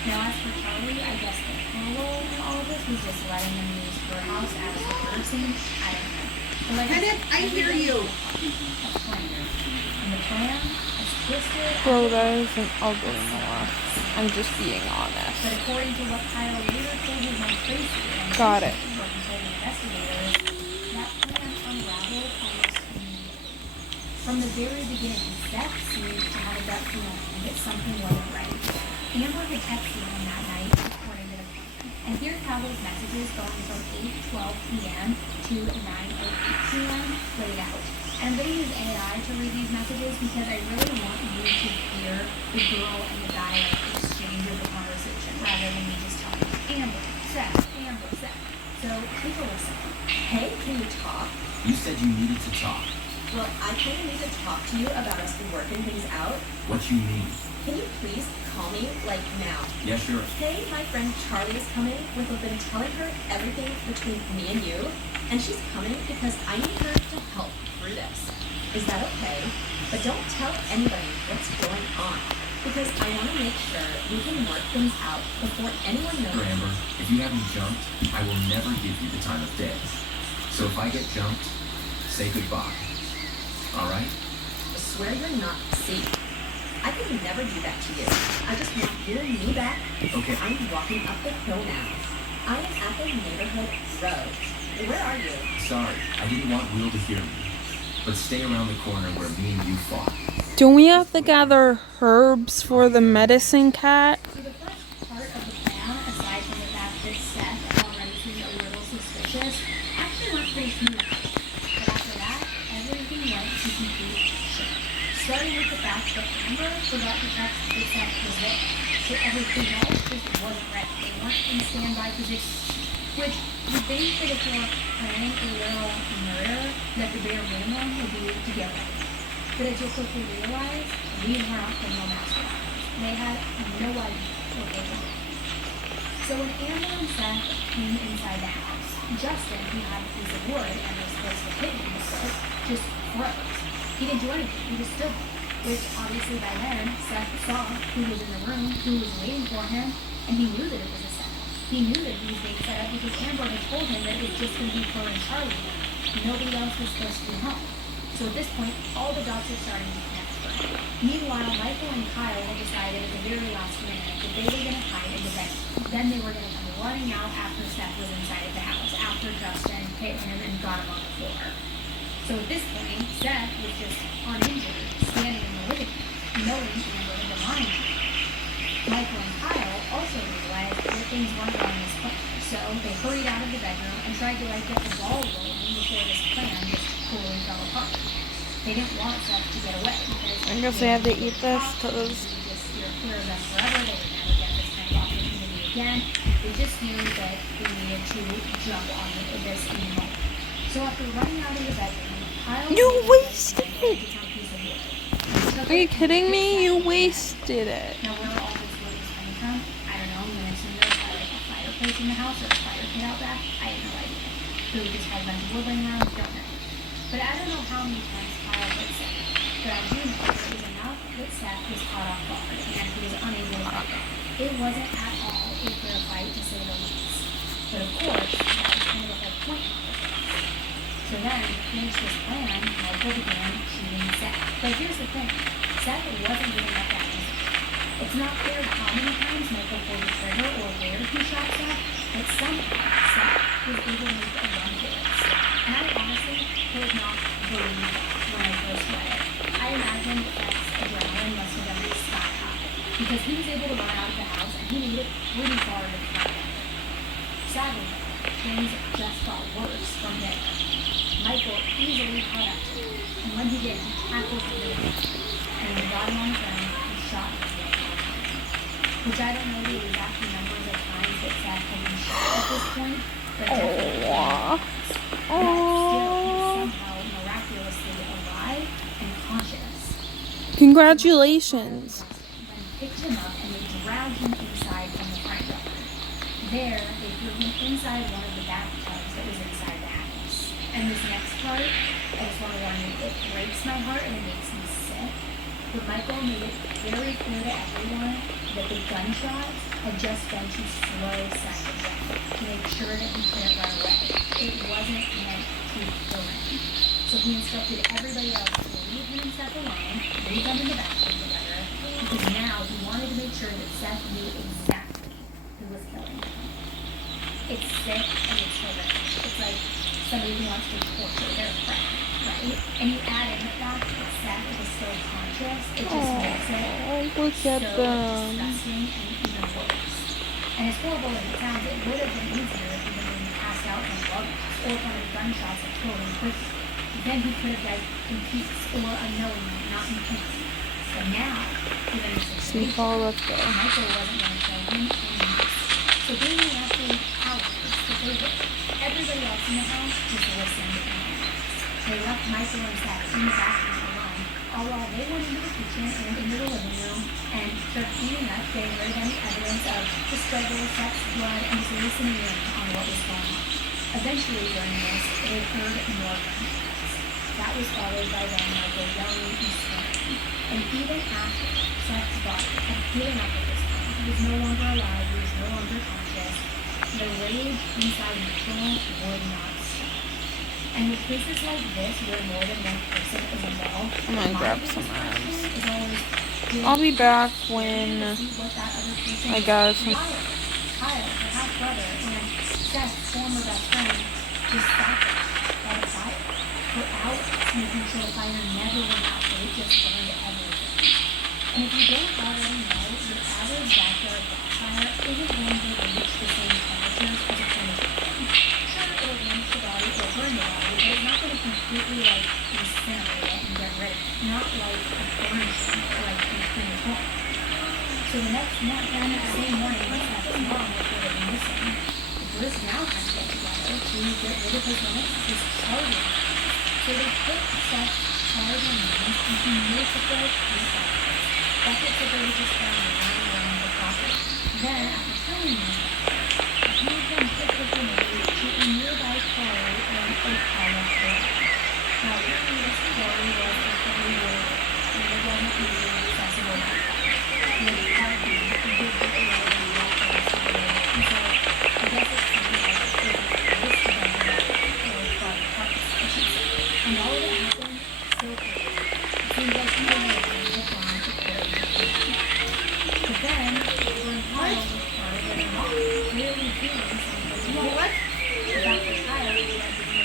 Now as for Charlie, I guess the role in all of this was just letting them use her house as the murder scene. I don't know. But like I hear you. A plan. And the plan is twisted. Bro, that is an ugly morph. I'm just being honest. But according to what Kyle later told his mom Tracy, and Got it. what he told the investigators, that plan unraveled almost immediately. From the very beginning, Seth seemed to have a gut feeling that something wasn't right. Amber had texted him that night, according to the plan. And here's how those messages going from 8:12 p.m. to 9:08 p.m. played out. And I'm going to use AI to read these messages because I really want you to hear the girl and the guy exchange of the conversation rather than me just telling you, Amber, Seth. So take a listen. Hey, can you talk? You said you needed to talk. Well, I kind of need to talk to you about us working things out. What you need? Can you please call me, like, now? Yeah, sure. Hey, my friend Charlie is coming. We've been telling her everything between me and you, and she's coming because I need her to help through this. Is that okay? But don't tell anybody what's going on, because I want to make sure we can work things out before anyone knows. Amber, if you have me jumped, I will never give you the time of day. So if I get jumped, say goodbye. All right? I swear you're not safe. I could never do that to you. I just want you and me back. Okay. I'm walking up the hill now. I am at the neighborhood road. Where are you? Sorry, I didn't want Will to hear me. But stay around the corner where me and you fought. Don't we have to gather herbs for the medicine cat? So the first part of the plan, aside from the fact that Seth already seemed a little suspicious, actually went pretty smooth. But after that, everything went to complete shit. Starting with the fact that Amber forgot to text that Seth was there. So everything else just wasn't right. They weren't in standby position. Which, you think that if you're planning a little murder, that the bare minimum would be to get ready. But as you'll quickly realize, these were not criminal masterminds. They had no idea what they were doing. So when Amber and Seth came inside the house, Justin, who had a piece of wood and was supposed to hit him with it, just froze. He didn't do anything. He just stood there. Which obviously by then, Seth saw who was in the room, who was waiting for him, and he knew that it was a Seth. He knew that he was being set up because Amber had told him that it was just going to be her and Charlie. Nobody else was supposed to be home. So at this point, all the dots are starting to connect for him. Meanwhile, Michael and Kyle had decided at the very last minute that they were going to hide in the bedroom. Then they were going to come running out after Seth was inside of the house, after Justin hit him and got him on the floor. So at this point, Seth was just uninjured, standing in the living room, knowing Amber had been lying to him. Michael and Kyle also realized that things weren't going as planned, so they hurried out of the bedroom and tried to get the ball rolling before this plan just totally fell apart. They didn't want Seth to get away because I guess I have to eat this because you're clear of them forever. They would never get this kind of opportunity again. They just knew that they needed to jump on this in the moment. So after running out of the bedroom, Kyle You wasted it. Are you kidding me? You wasted it. Now, where all this wood is coming from, I don't know. I'm going to assume there's like a fireplace in the house or a fire pit out back. I have no idea. So we just had a bunch of wood laying around. Don't know. But I don't know how many times Kyle hit Seth. But I do know that it was enough that Seth was caught off guard and he was unable to fight back. It wasn't at all a fair fight, to say the least. But of course, that was kind of the whole point of it. So then, to finish this plan, Michael began shooting Seth. But here's the thing. Seth wasn't giving up that easy. It's not clear how many times Michael pulled the trigger or where he shot Seth, but somehow Seth was able to make a run for it. And I honestly could not believe that when I first read it. I imagined Seth's adrenaline must have been sky high, because he was able to run out of the house and he made it pretty far to the front end. Sadly, things just got worse from there. Michael easily caught up to him, and when he did, he tackled him in the head. And when he got him on the ground, he shot him with a gun. Which I don't know the exact numbers of times that Seth had been shot at this point, but definitely still somehow miraculously alive and conscious. Congratulations. Then picked him up and they dragged him inside from the front yard. There, they threw him inside one of the bathtubs that was inside the house. And this next part, I just want to warn you, it breaks my heart and it makes me sick. But Michael made it very clear to everyone that the gunshots had just been to slow Seth down, to make sure that he couldn't run away. It wasn't meant to kill him. So he instructed everybody else to leave him and Seth alone, leave them in the bathroom together, because now he wanted to make sure that Seth knew exactly who was killing him. It's sick and it's horrific. It's like somebody who wants to torture their friend, right? And you add in the fact that Seth is still conscious, it just makes it Look so at them. disgusting and even worse. And as horrible as it sounds, it would have been easier if he had been passed out from blood loss or if one of the gunshots had killed him quickly. Then he could have died in peace or unknowingly, not in pain. But now, given the See, situation, Paul, let's go. Michael wasn't going to kill him in peace. So being the absolute cowards that they were, everybody else in the house just listened and relaxed. They left Michael and Seth in the bathroom alone, all while they went into the kitchen and into the living room, and sure enough, they heard any evidence of the struggle, sex, blood, and was listening in on what was going on. Eventually, during this, they heard more gunshots. That was followed by them Michael yelling and screaming. And even after Seth's body had given up at this point, he was no longer alive, he was no longer conscious, the rage inside Michael would not stop. And with cases like this, where more than one person is involved, I'm gonna grab some is herbs. always, I'll be back when see what that other person I got some. Kyle, her half-brother, and Seth's former best friend just stopped it, let it fire. For hours, making sure the fire never went out, but it just burned everything. And if you don't already know, your average backyard bonfire isn't going to reach the same temperatures as a finished one. Sure, it'll damage the body or burn the body, but it's not going to completely, like, incinerate it and get rid of it. Not like a furnishing or like a finished home. So the next morning, the same morning, when Seth's mom reported missing, the Bruce now had to get together to get rid of his limits, his charging. So they put Seth's charging limits into multiple pieces. Buckets that they were just found lying around the property. Then, after killing these buckets, a few of them quickly removed to a nearby quarry in Ocala, Florida. Now, apparently this quarry was a heavy wood and it wasn't easily accessible by car. And partly, it did get a lot of rock on the side of it. And so, I guess it seemed like it was a place to dump it out, or private parts, I should say. And all of it happened so quickly. It seemed like he was able to find the quarry to clean. But then, when Kyle was part of it all, clearly feeling something about the child, who had been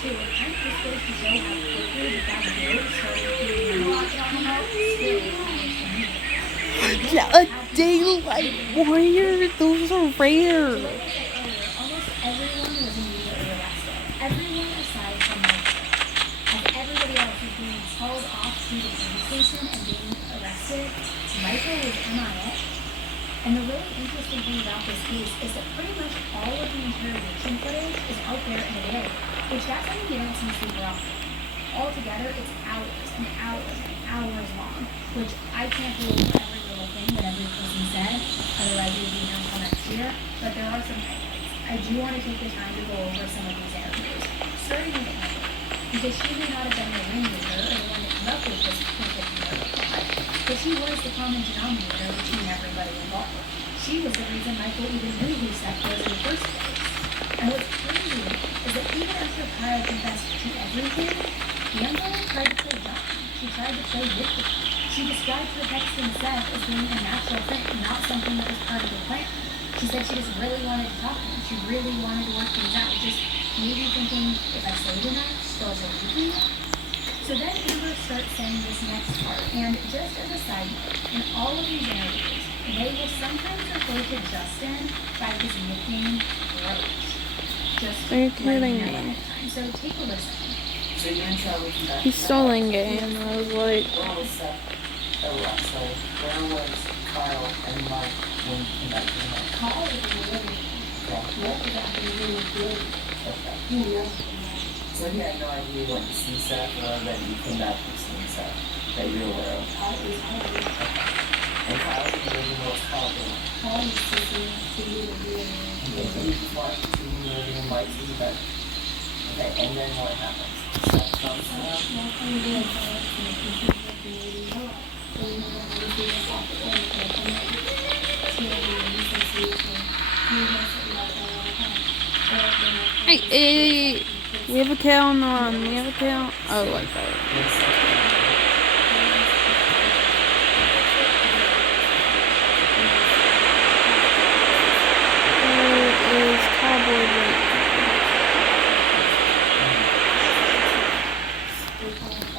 too, it kind of just goes to show how quickly that road started to walk out, still managed to move. Yeah, a daylight warrior. Those are rare. Like I said earlier, almost everyone was immediately arrested. Everyone aside from Michael. As everybody else was being hauled off to the police station and being arrested, Michael was MIA. And the really interesting thing about this case is that pretty much all of the interrogation footage is out there and available, which that's something you don't see super often. Altogether, it's hours and hours and hours long, which I can't go over every little thing that every person said, otherwise it would be here until next year, but there are some highlights. I do want to take the time to go over some of these interviews, starting with Emily, because she may not have been the ringleader or the one to come up with this perfect murder plot, but she was the common denominator between everybody involved. She was the reason Michael even knew who Seth was in the first place. And what's crazy is that even after Kyle confessed to everything, Amber tried to play dumb. She tried to play victim. She described her texting Seth as being a natural thing, not something that was part of the plan. She said she just really wanted to talk to him. She really wanted to work things out. Just maybe thinking, if I say it enough, she'll believe me. So then Amber starts saying this next part, and just as a side note, in all of these interviews, they will sometimes refer to Justin by his nickname, Roach. Just Are you kidding letting me? time. So take a listen. So you're gonna tell me that He's still in game. I was like, where was Seth? So where was Kyle and Mike when you came back to the house? Kyle is in the living room. What is that in the living room? Okay. So he had no idea what to see Seth or that you came back from seeing Seth that you're aware of. Kyle is already. And Kyle didn't really know what Kyle doing. Kyle is sitting to the living room. And he was like, seeing and Mike seeing that. Okay, and then what happens? Seth comes out. hey, we have a tail on the run. We have a tail. Oh, like that. Where is Cowboy Drake?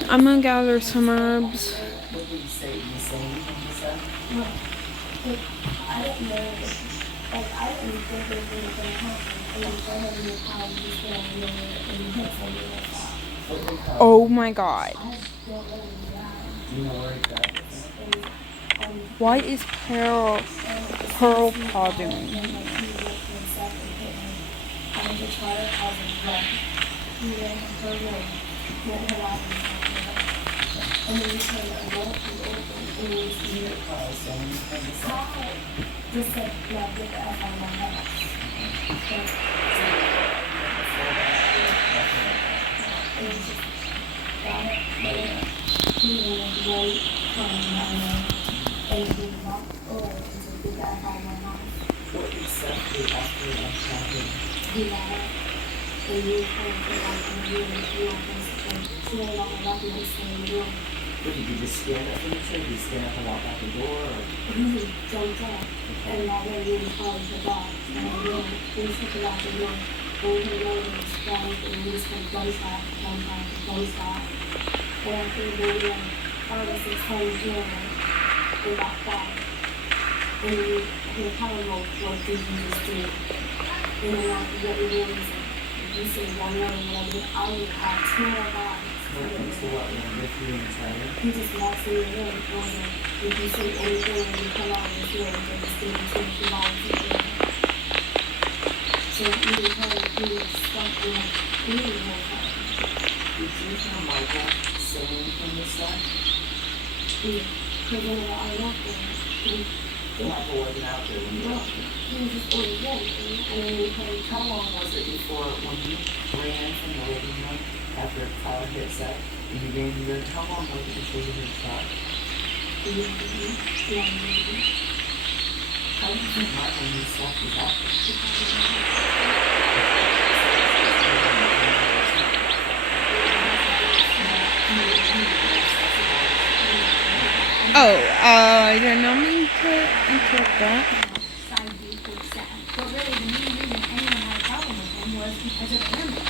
I'm gonna gather some herbs. What did you say? Did you say anything to Seth? I don't know. Like, I don't even think there's anything happening. I don't know how he's going to know and hit something like that. What did Kyle Oh my god. I don't know why. do you know where exactly? Why is Pearl Paw doing? And then you pay a roll to open, and then you see it. Just said, yeah, get the F on my head. He wanted to wait from and he walked over to get the F on my house. What exactly after that happened? He got it. And you told me like in the room, you know, basically, she no longer loved me, stay in the room. What did you just stand up in the chair? Did you stand up and walk out the door? Or? He jumped up, and that way we called the dog. And then we took it out the room. Going to the road, it was strong, and we just went gunshot, gunshot, gunshot. And after the radio, pharmacist told him they got fired. And the telephone, what did you just do? And then after what we did is, you say one way, whatever, I would have 2 more bodies. What was the what? With you inside? He just walks in the room, and if you say anything when you come out of this room, they just give you 2 bodies. So you can tell he was stuck in a really whole time. Did you hear Michael singing from the set? Because when I left him, Michael wasn't out there when you left him. he was just on the road, and then he played. How long was it before when you ran from the living room after Tyler hit set and you ran here? How long was it before you hit shot? How did you think Michael knew stuff was happening? Oh, I don't know me to interrupt that. Side beat with Seth. But really, the main reason anyone had a problem with him was because of Amber.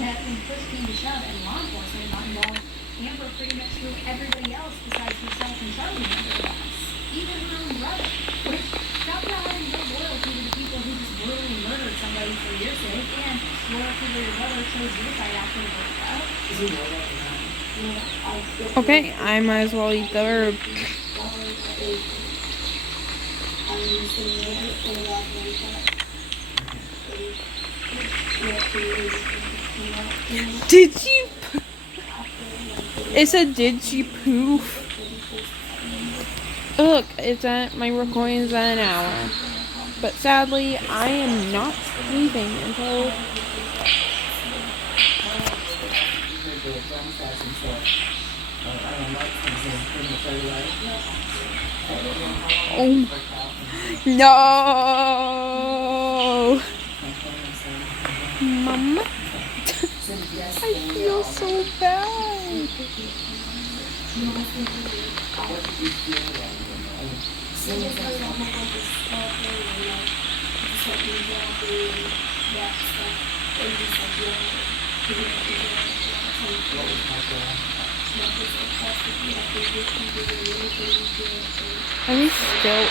Yet, when push came to shove and law enforcement got involved, Amber pretty much threw everybody else besides herself and Charlie under the bus. Even her own brother. Which, talk about having no loyalty to the people who just brutally murdered somebody for your sake, and loyalty to your brother chose your side after the workout. Does he know that you're not? Okay, I might as well eat the herb. Did you? It said, did you poof? Look, it's at my recording is at an hour. But sadly, I am not leaving until. Oh no, Mama, I feel so bad. Are they still?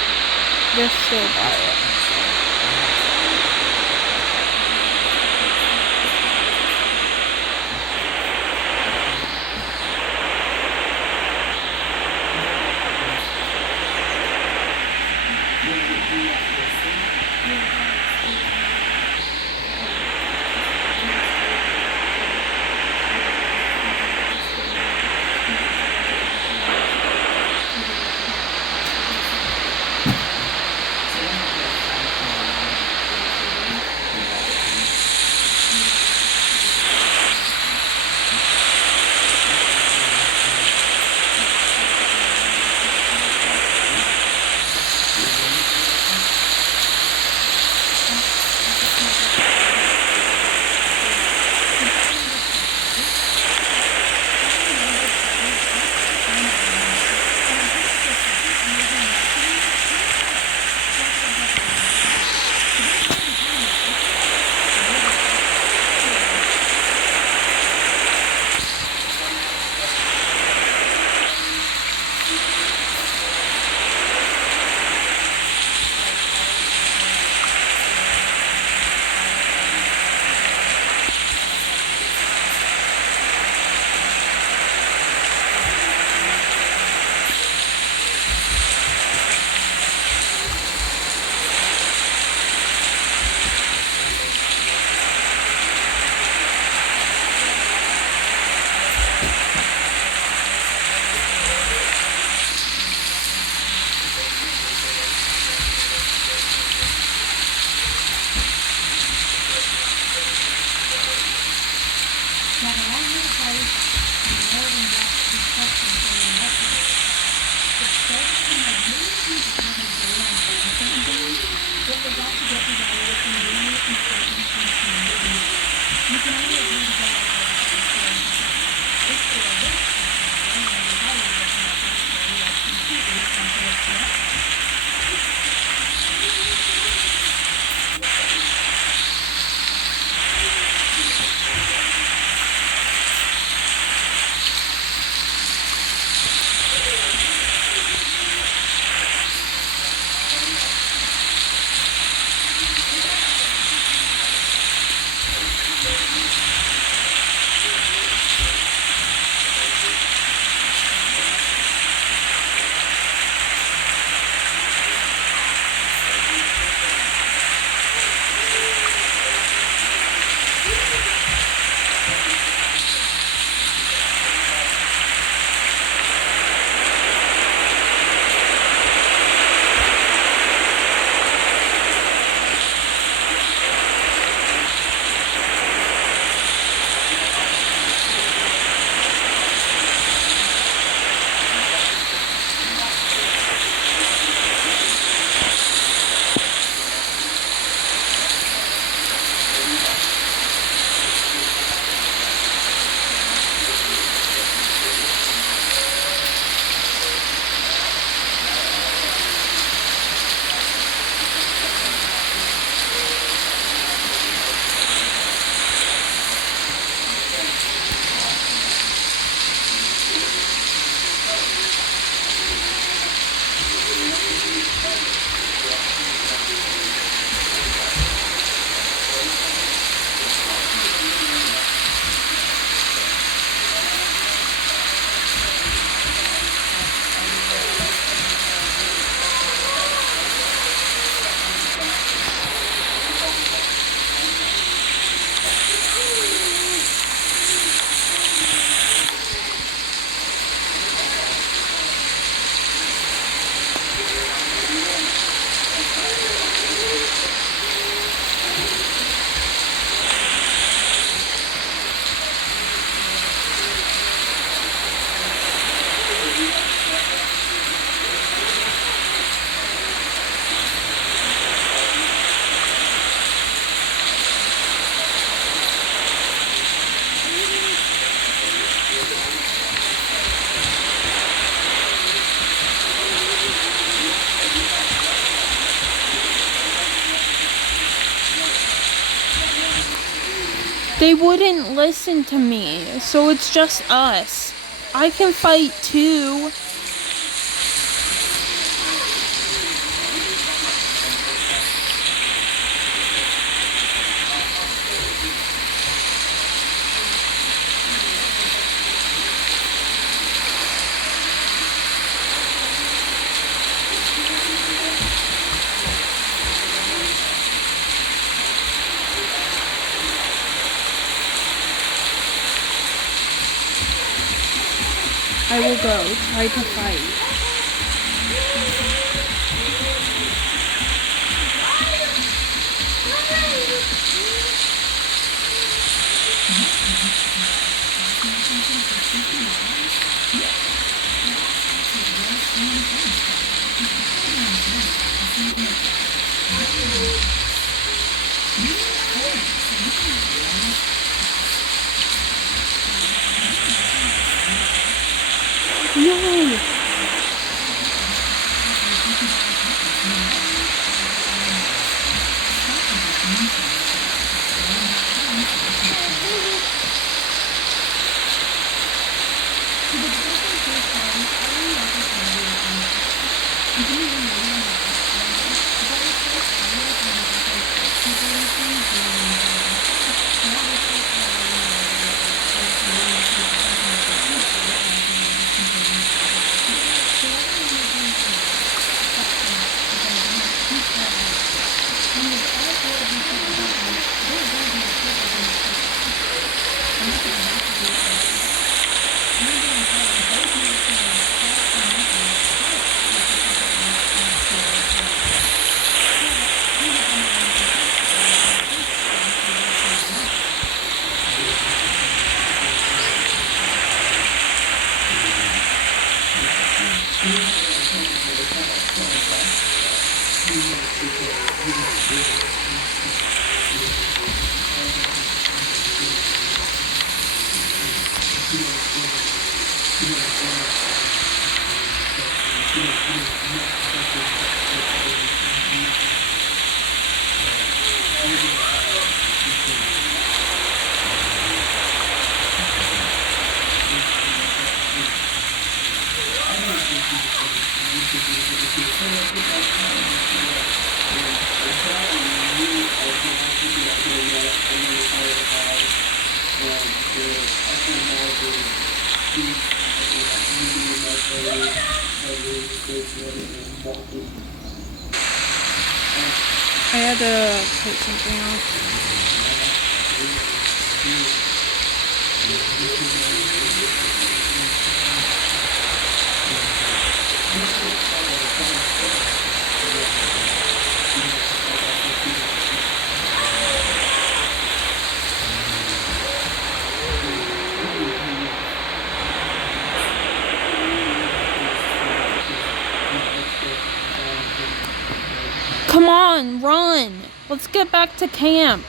They're still by it. forgot to get these out of some really important information. You can always read the guide for this or this, and you're always looking at this story that's completely contradictory. They wouldn't listen to me, so it's just us. I can fight too. I will go try to fight. No! I had to put something else. Come on, run! Let's get back to camp.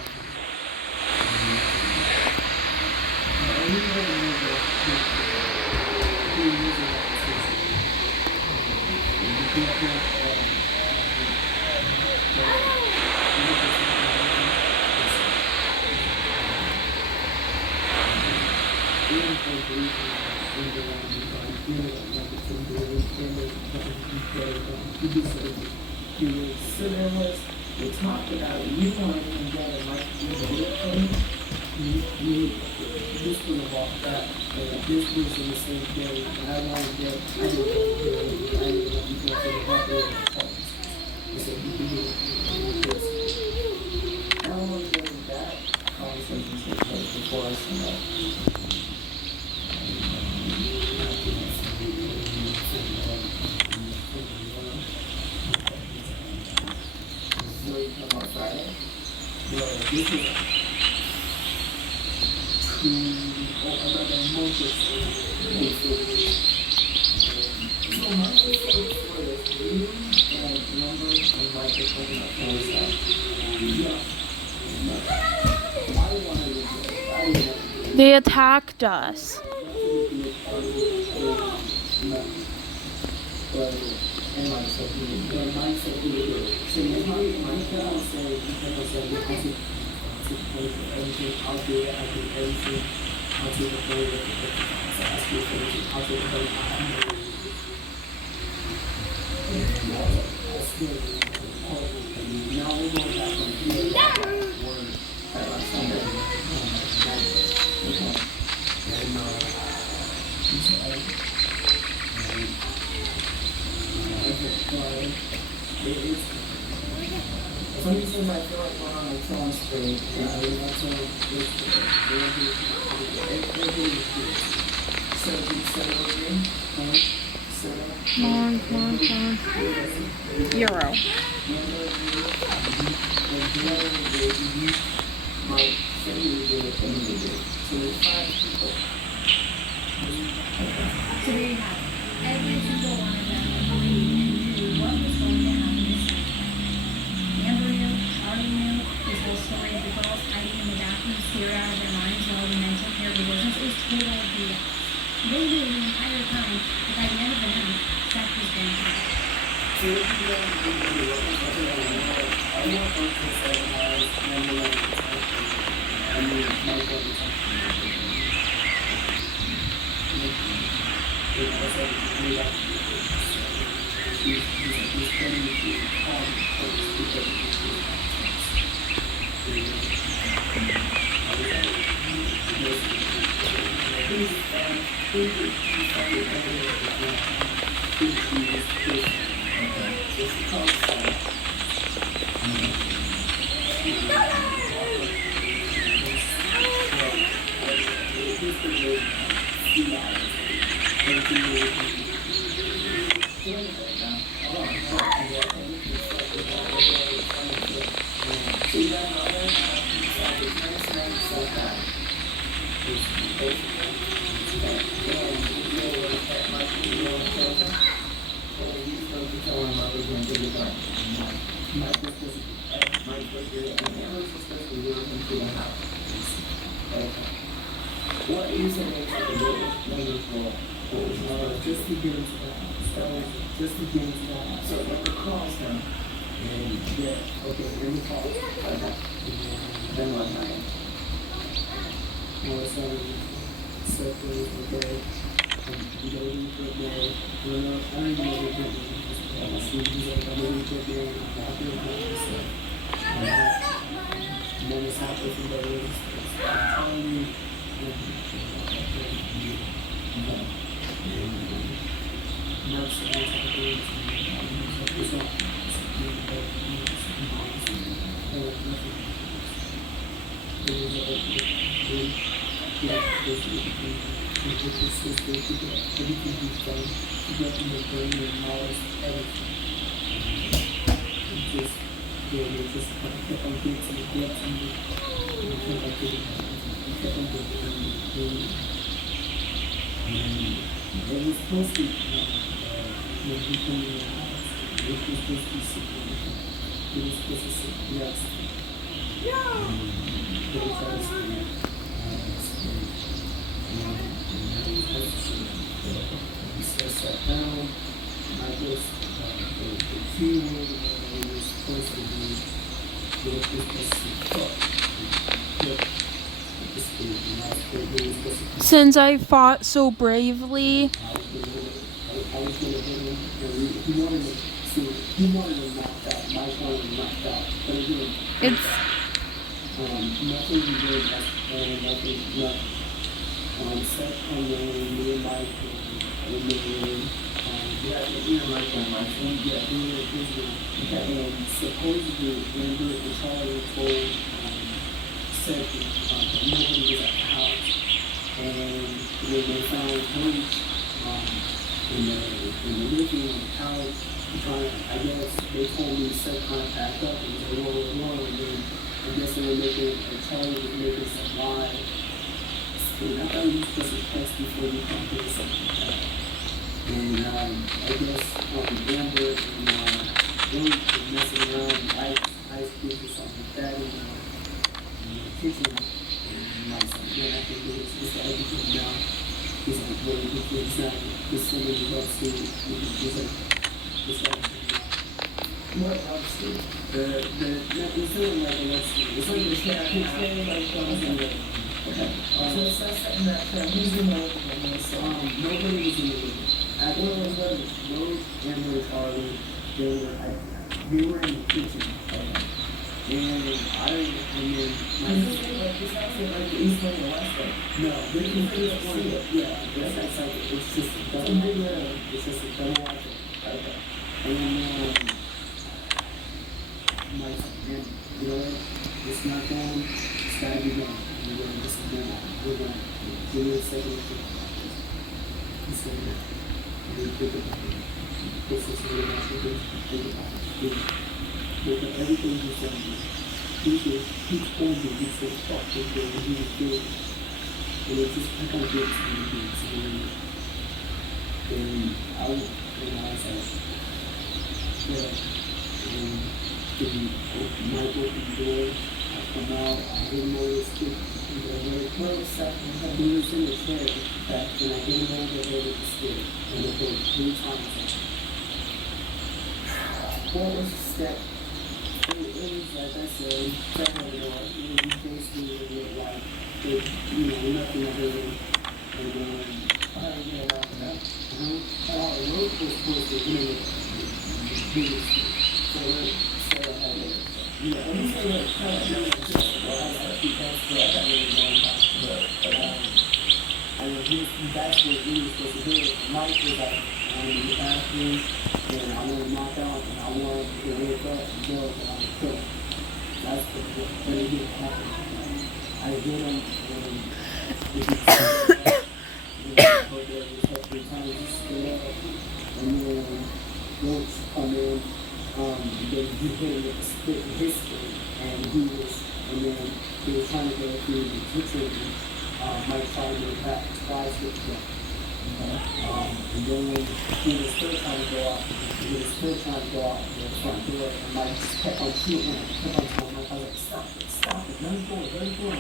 We talked about it. You want to come down and like you know, this was about that. This was in the same day. And I wanted to get, I didn't want to go to the bathroom. He said, you can do it. I don't want to get into that conversation take place before I sign up. Come on Friday. This is 2 or about a month or so. So my mistake was you and numbers and microphone that always have. I wanted to get They attacked us. Some reasons I feel like we're on a phone screen. Come on. Euro. So there you have it. Every single one of them agreed and knew what was going to happen this week. Amber knew, Charlie knew, this whole story of the girls hiding in the bathroom scared out of their minds while the mental care divisions is total BS. They knew the entire time that by the end of the night, Seth was going to die. was supposed to get into the house. Okay. What is it that you for? Just to get into the house. That was just to get into the house. So when the calls him, and yeah, okay, let me call. Then one night. All of a sudden, circles were dead. And you go in for a day. I don't even know what they're doing. I see he's like, I'm going to get there and I'm walking around and stuff. And then it's happening for days. It's telling me, nurse and all type of things. It's not. Everything he's done to get in the brain and knowledge, everything. Just, they just kept on getting me, and kept on getting me. And it was supposed to be, when he came in the house, it was supposed to be significant. It was supposed to say, yes. They tried to say, I sat down, I guess the key word was supposed to be what was supposed to be. Since I fought so bravely, I was going to hit him, and he wanted to knock out, Mike wanted to knock out, but again, it's nothing he did, nothing. Seth come in, me and Mike, and me and Mike and my friend, yeah, we were visiting. And supposedly, Amber and Charlie told Seth that nobody was at the house. And when they found police in the living room, couch, I guess they told me Seth kind of packed up and they were alone. And then I guess they were making, Charlie was making some wine. And I thought you were supposed to text before you come here or something like that. And I guess Amber and Luke were messing around with ice cubes or something like that in the kitchen. And I was like, yeah, I think it's the everything now. He's like, well, it's not, this thing is about to, it's like, it's everything now. What else? It's doing like a let's see. It's like a chat. Okay. So it's not something that who's in the nobody was in the room. At one of those Rose, Amber, Charlie, we were in the kitchen. And then my sister, like, this house is like the east wing or west wing? No, this is just one. Yeah, that's like, it's just a double watch. It's just a double watch. Okay. And then, my son, you know, it's not going, it's gotta be done. We're going to give me a second to he said that we think about it. This is the way I think about it. Look at everything he said. He told me, he said, fuck this thing, and he was doing it. And it just, I can't get to me. And I was like, yeah. And then Mike opened the door. I come out, I didn't know this kid. He was in the chair back when I didn't know the way to the stick. And it was 3 times. What was the step? It was like I said, it was basically like, nothing of it. And I didn't get around that. The road was supposed to be the biggest. So I had it. Yeah, and he said, that's what he was supposed to do. Mike was like, I want to get bathroom, and I want to knock out, and I want to wake up and go, and I want to cook. That's what it didn't happen. I get him, and if you hope that it was helpful time to stay up, and then Roach come in, they hit him with a stick in his stick, and he was trying to go through the kitchen. Mike tried to get back twice with them. And then he was still trying to go out the front door, and Mike just kept on shooting him, kept on telling Mike, he's going very well.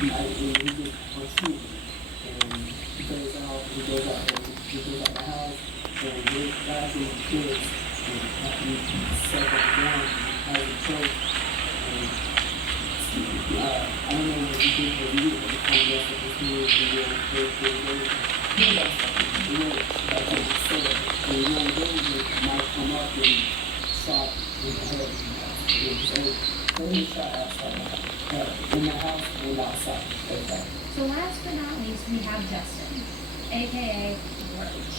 Like, and he just untrue. And he goes out the house, and his guys and the kids, and he set up down, has a choke, and I don't know what he did, but he did the kind of rest of his meal, he did he got something, you know, that's what he said. And the young David might come up and shot in the head. So he shot outside, in the house and outside. So last but not least, we have Justin, aka Roach.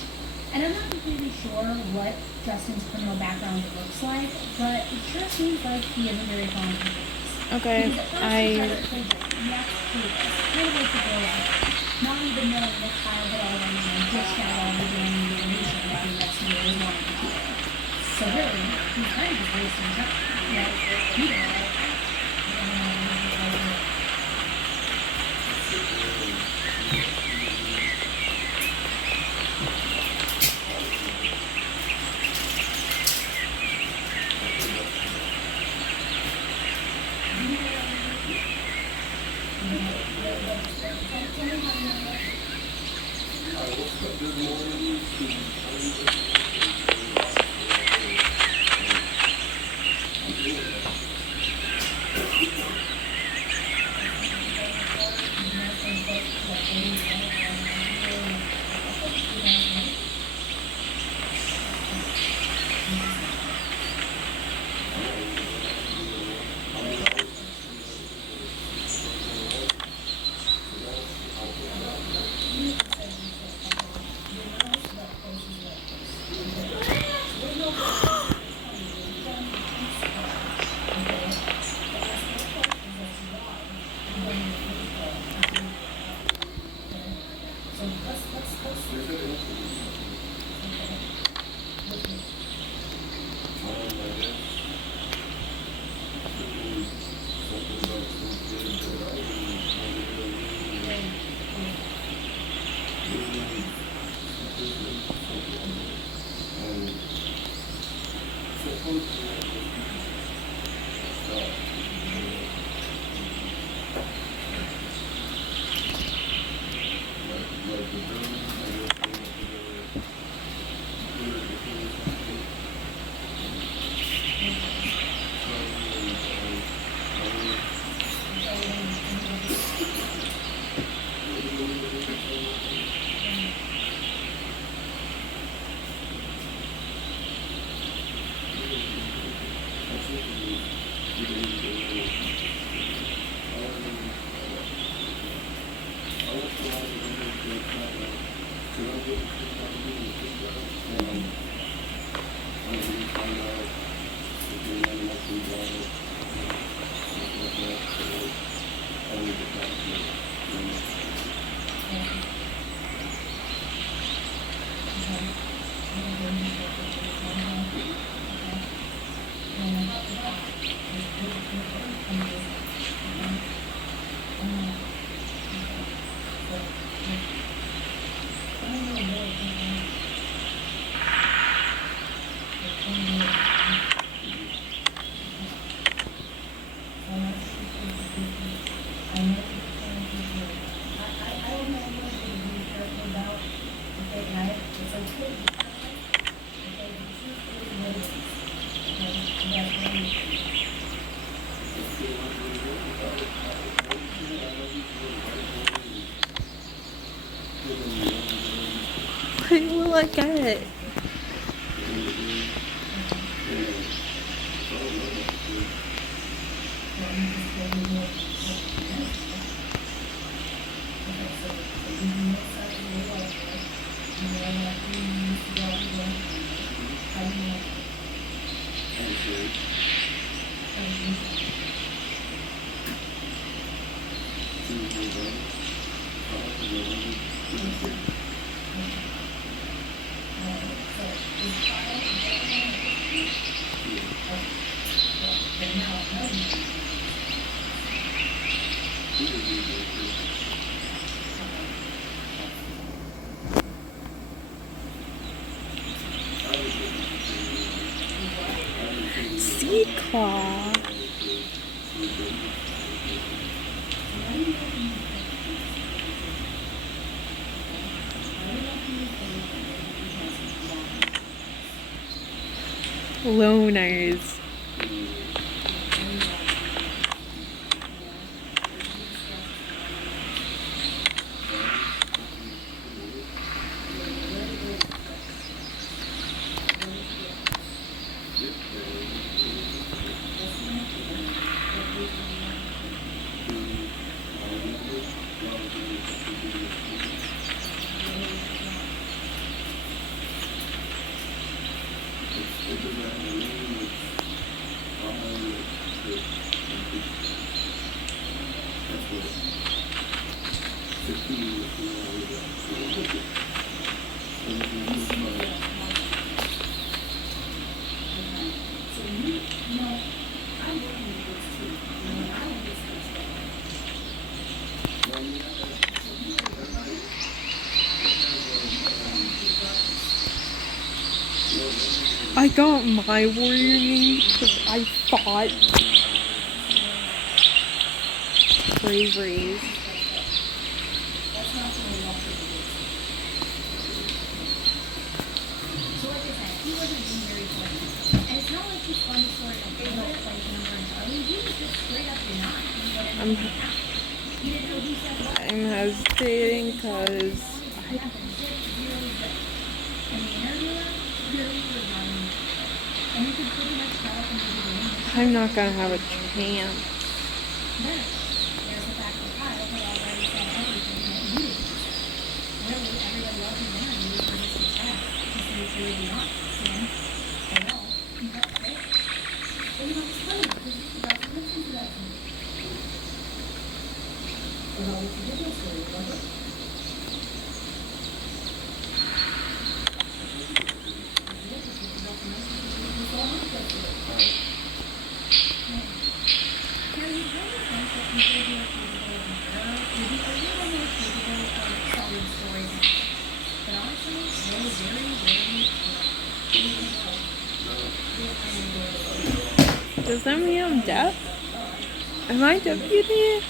And I'm not completely sure what Justin's criminal background looks like, but it sure seems like he isn't very fond of police. Okay, Because at first he tries to play victim, he acts clueless, kind of like the girl out there, not even knowing that Kyle had already dished out all the damn information that the next year was wanting to hear. So really, he's kind of just wasting time. Yeah, he didn't know. What will I get? Sea claw. Loners. I got my warrior name because I fought braveries. So like I said, he wasn't being very polite. And it's not like he's funny story of favorite like number and Charlie. He was just straight up denying whatever I'm- happened. He didn't know who said what. I'm hesitating because And the interviewer really was not in it. And you could pretty much tell from the beginning. I'm not gonna have a chance. Then there's the fact that Kyle had already said everything that he needed to say. Really, everybody else in the interview was just a test to see if they would be honest. And they all, he got sick. And you know, it's funny because this is about to listen to that. Well, it's a different story, remember? Does that mean I'm deaf? Am I deputy?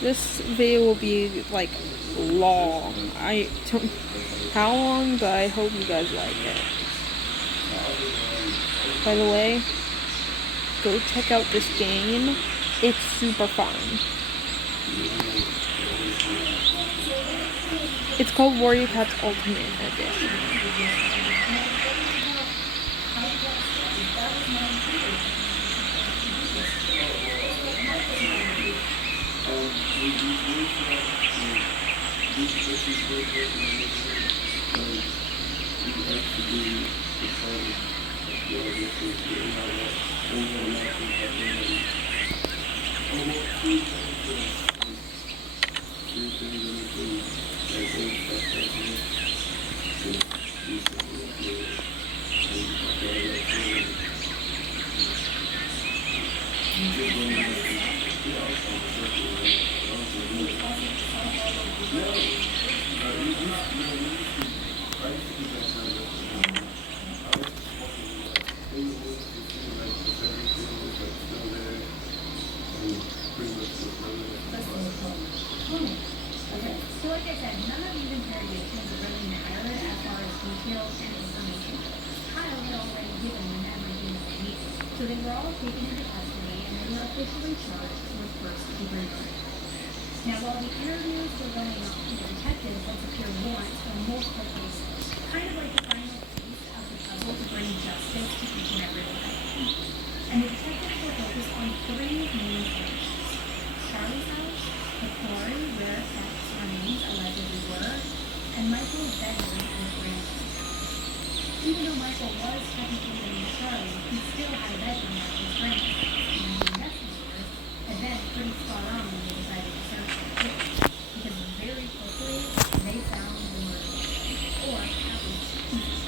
This video will be like long. I don't how long, but I hope you guys like it. By the way, go check out this game. It's super fun. It's called Warrior Cats Ultimate Edition. Okay, so like I said, none of these interrogations really matter as far as details and information goes. Kyle had already given them everything they needed. So they were all taken into custody and they were officially charged with first-degree murder. Now, while the interviews were going on, the detectives had secured warrants for multiple cases, kind of like the final piece of the puzzle to bring justice to each and every one of them. And the detectives were focused on three main things: Charlie's house, the quarry where Seth's remains allegedly were, and Michael's bedroom and his grandmother's house. Even though Michael was technically living with Charlie, he still had a bedroom at his grandmother's house, and the investigators had been pretty spot on when they decided to search for the case, because very quickly they found the murder weapon, or at least pieces,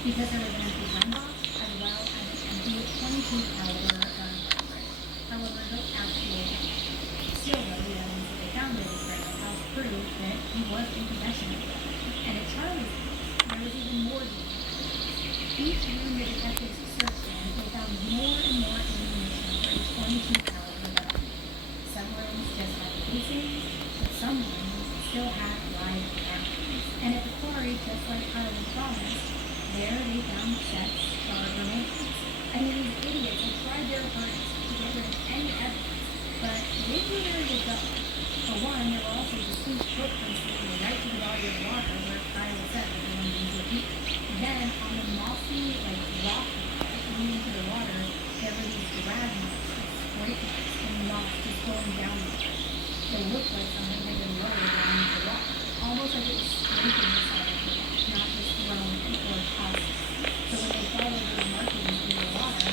because there was an empty gun box as well as an empty .22 caliber gun cartridge. However, no actual ammo. Still, though, the evidence that they found at his grandma's house proved that he was in possession of the weapon. And at Charlie's house, there was even more detail. Each room the detectives searched in, they found more and more ammunition for a .22 caliber gun. Some rooms just had the casings, but some rooms still had live rounds. And at the quarry, just like Charlie promised, there they found Seth's scarred remains. I mean, these idiots have tried their hardest to get rid of any evidence, but they knew where to go. For one, there were also distinct footprints leading right to the body of the water where Kyle said that they wanted to be. Then, on the mossy, rock leading to the water, there were these drag marks, scrape marks, and moss just going down the water. They looked like something had been lowered down into the water, almost like it was scraping the side of the rock, not just thrown or tossed. So when they followed those markings in the water,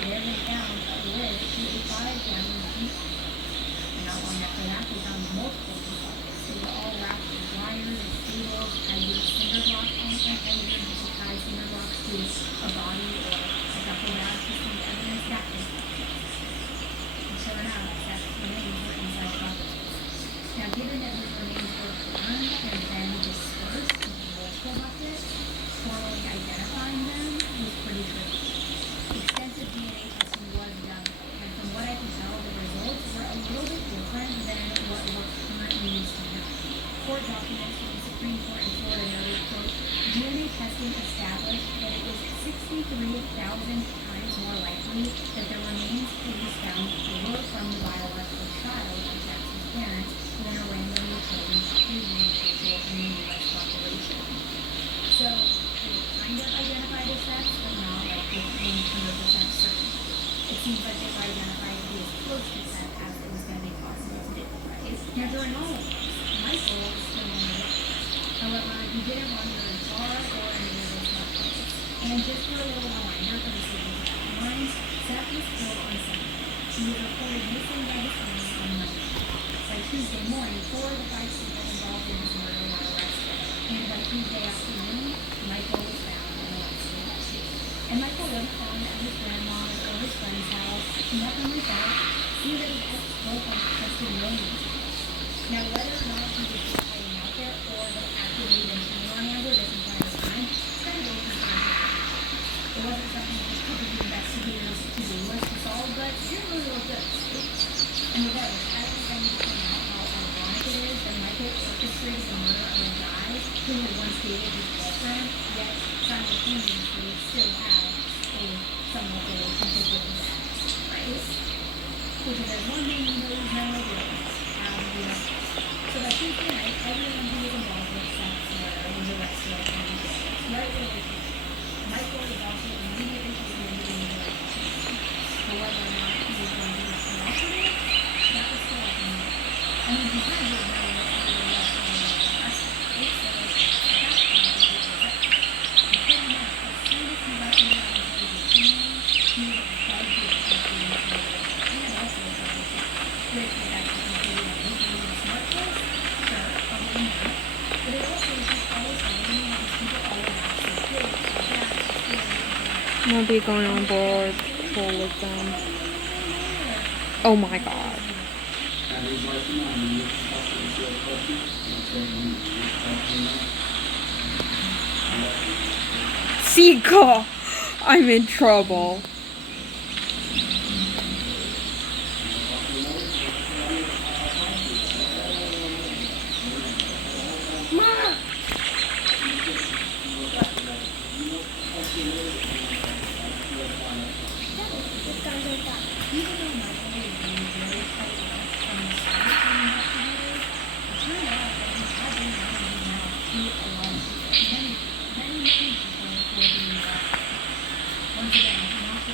there they found a lid to a 5-gallon bucket. And not long after that, they found multiple buckets. They were all wrapped with wires and cables, tied with cinder blocks on them, and they were to tie cinder blocks to a body or a duffel bag to some evidence that was buckets. And sure enough, that remains were inside buckets. Now, given that these remains were burned and then dispersed into multiple buckets, formally identifying them was pretty tricky. Extensive DNA testing was done, and from what I can tell, the results were a little bit different than what we're currently used to now. Court documents from the Supreme Court in Florida noted, quote, DNA testing established that it was 63,000 times more likely that the remains police found were from the biological child of Jackson's parents than a randomly chosen Caucasian individual in the U.S. population. So, they kind of identified the sex, but not like with 100% certain. It seems like they were identified to be as close to sex as it was going to be possible to do, right? Now, during all of this, Michael was still on the list. However, he didn't run very far or any of those methods. And just for a little reminder for the students at timelines, Seth was killed on Sunday. He was reported missing by his family on Monday. By Tuesday morning, 4 of the 5 people involved in his murder were arrested. And by Tuesday afternoon, Michael was found and arrested too. And Michael wasn't found at his grandma's or his friend's house, nothing like that. He was his ex-girlfriend trusted millions. Now, whether or not he was just hiding out there or had actively been cheating on Amber this entire time, it's kind of open to interpretation. It wasn't something that just took the investigators to do was to solve, but it didn't really look good. And regardless, I don't think I need to point out how ironic it is that Michael orchestrated the murder of a guy who had once dated his girlfriend, yet simultaneously still had a somewhat relationship with his ex, right? Which if there's one thing you know he's never doing, so by Tuesday night, everyone who was involved with Seth's murder was arrested and jailed, right where they came. Michael was also immediately taken into the investigation. However, not he was going to be cooperative, that was still up in the air. I mean, he had to have known that he was arrested and arrested, right? So at that point, it was up. And pretty much, as soon as he let me out of his opinion, he was begged to accept the murder. And also, as I said, Rick was actually completely unusual and smart choice. Sure, probably not. But it also just always reminded me of these people all about so good. So that's just the way I'll be going on board full with them. Oh my god. And he's like, you know, you talk to him, you're talking, Sika! I'm in trouble. Once again, not to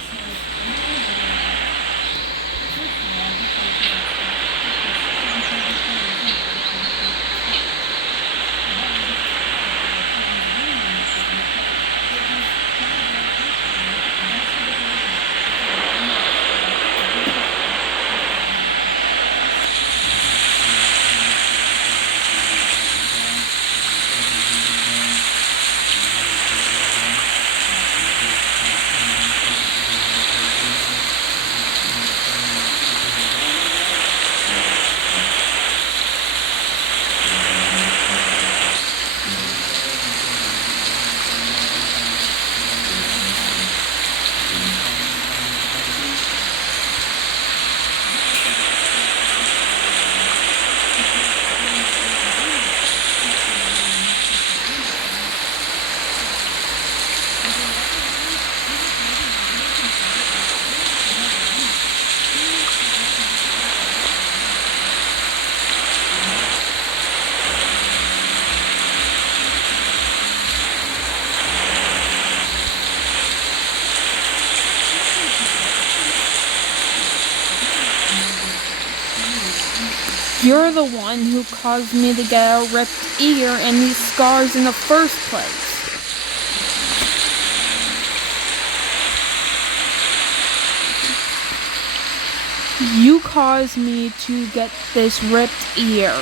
You're the one who caused me to get a ripped ear and these scars in the first place. You caused me to get this ripped ear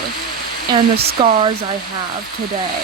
and the scars I have today.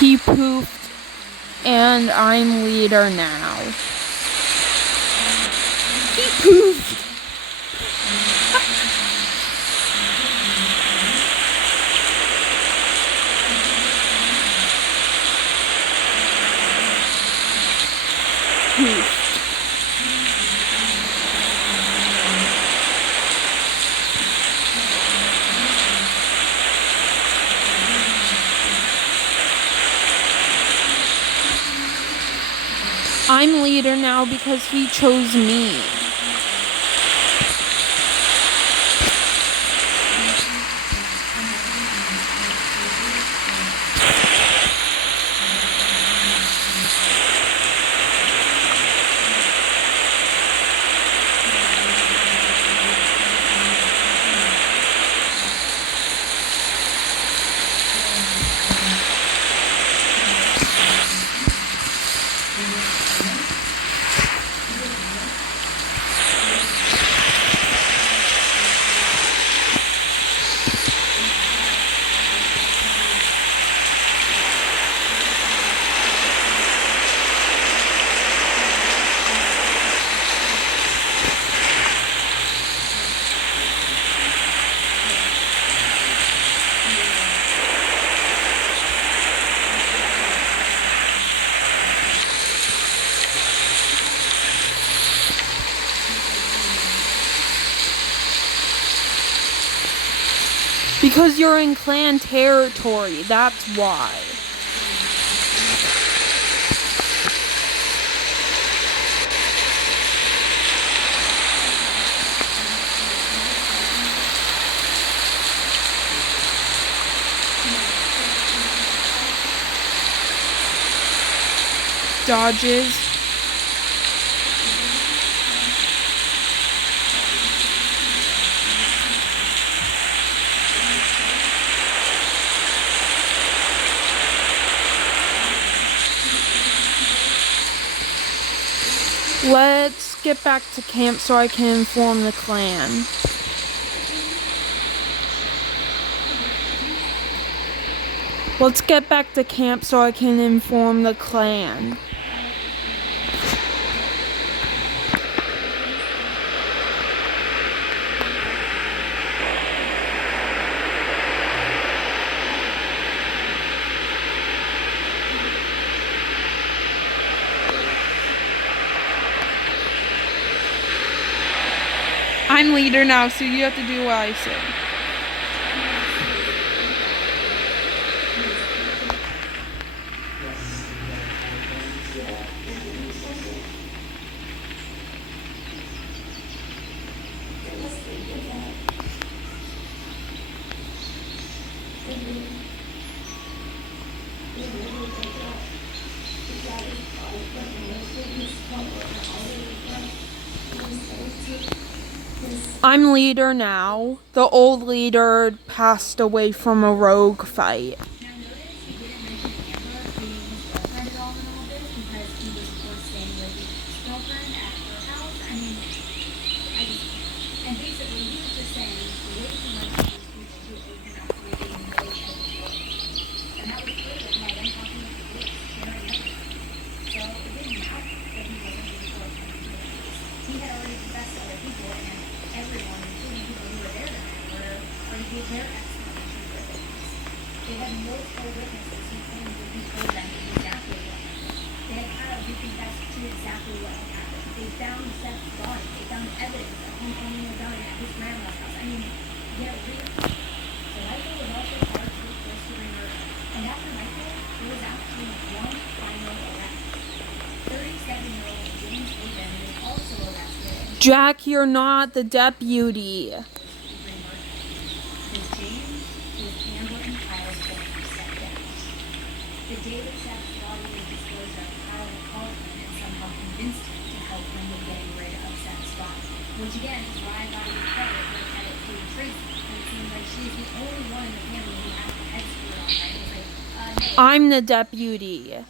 He poofed, and I'm leader now. He poofed. Poof. I'm leader now because he chose me. Because you're in clan territory, that's why. Dodges. Let's get back to camp so I can inform the clan. Let's get back to camp so I can inform the clan. I'm leader now, so you have to do what I say. I'm leader now. The old leader passed away from a rogue fight. Now notice he didn't mention Amber being his girlfriend at all in all this because he was of course staying with his girlfriend at her house. I mean, and basically he was just saying way too much to these people who opened up really no evidence. And that was clearly by them talking with the police, sharing everything. So it didn't matter that he wasn't being forthcoming to the police. He had already confessed to other people and everyone, including people who were there that night, were already gave their explanations for things. They had multiple witnesses who claimed that he told them exactly what happened. They had Kyle who confessed to exactly what had happened. They found Seth's body. They found evidence of him owning a gun at his grandma's house. I mean, get real. So Michael was also charged with first-degree murder. And after Michael, there was actually one final arrest. 37-year-old James Hayden was also arrested. Jack, you're not the deputy. Because James was Amber and Kyle's former stepdad. The day that Seth's body was disposed of, Kyle had called him and somehow convinced him to help him with getting rid of Seth's body. Which again is why I got to give credit for credit to Tracy. And it seems like she's the only one in the family who has the head screwed on right. It was like, no. I'm the deputy. Now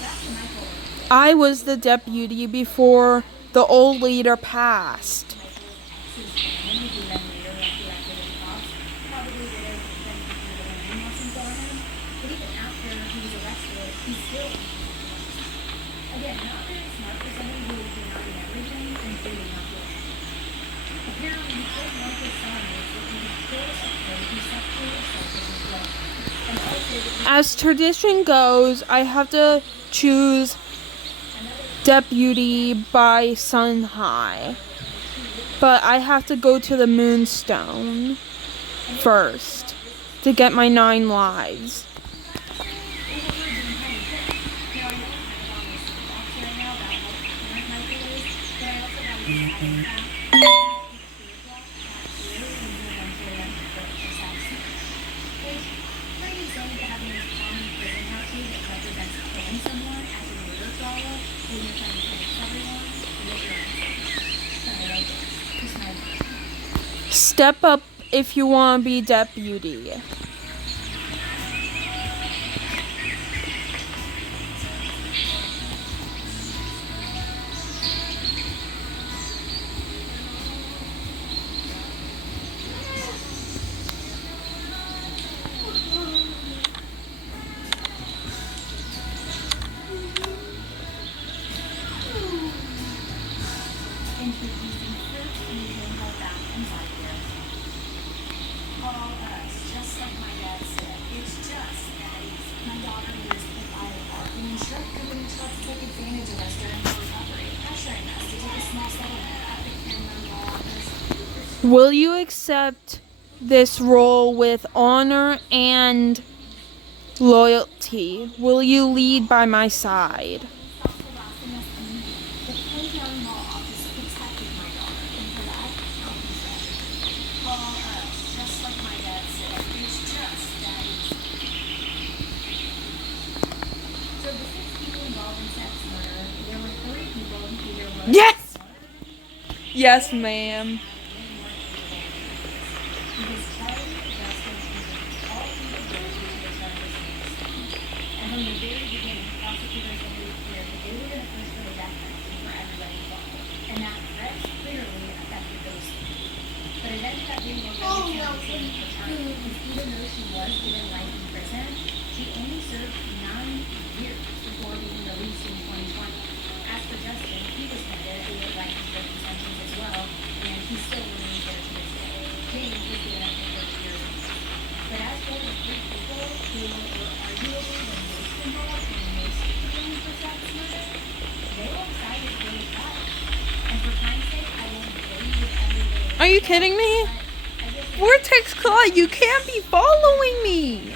back to Michael. I was the deputy before the old leader passed. Michael's ex's family, who then later left elected as cops, probably would have been considered a name wasn't on him. But even after he was arrested, he still again, not very smart for someone who was denying everything, including not guilty. Apparently, he told one of his sons that he would kill a kid who sexually assaulted his girlfriend. And also that he As tradition goes, I have to choose deputy by sun high. But I have to go to the moonstone first to get my 9 lives. Step up if you want to be deputy. Introducing first evening held back and five years. All us, just like my dad said, it's just that my daughter lives in Iowa Park, and insurance companies try to take advantage of us during her recovery, pressuring us to take a small settlement at the Cameron Law Office. Will you accept this role with honor and loyalty? Will you lead by my side? Stop harassing us, and the Cameron Law Office protected my daughter, and for that, I'll be there. All us, just like my dad said, it's just that So the 6 people involved in Seth's murder, there were 3 people who either were Yes! Yes, ma'am. because Charlie, Justin, and all pleaded guilty to the charges against them. And from the very beginning, prosecutors had made clear that they were going to push for the death penalty for everybody involved, and that threat clearly affected those 3. But it ended up being a very challenging for Charlie, because even though she was given life in prison, she only served 9 years before being released in 2020. As for Justin, he was handed a life in prison sentence as well, and he still remains there to this day. James was given up to 30 years. But as for the 3 people who were arguably the most involved and most to blame for Seth's murder, they all decided to go to trial. And for time's sake, I won't Are you kidding me? Vortex Claw, you can't be following me.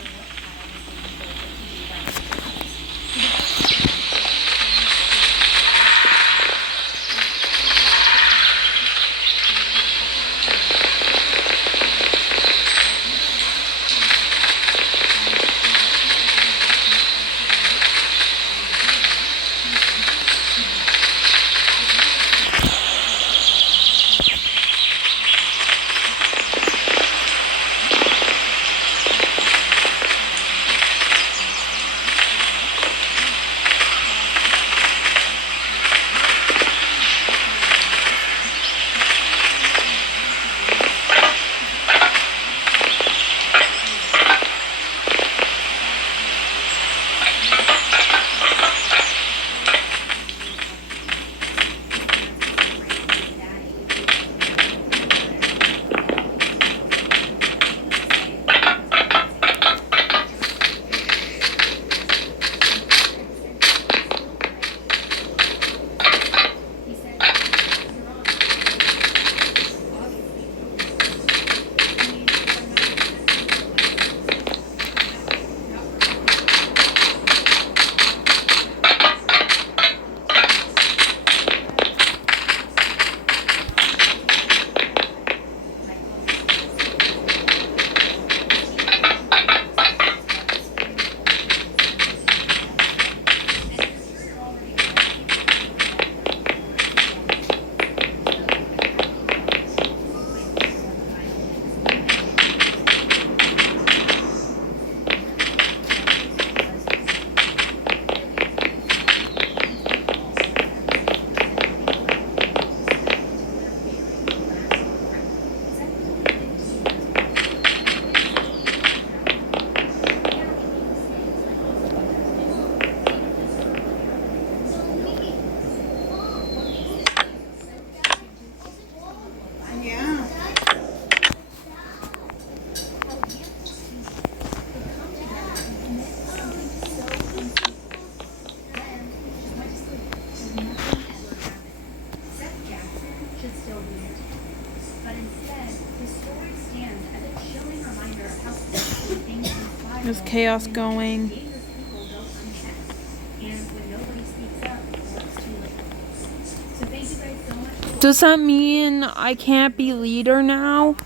There's chaos going. Does that mean I can't be leader now?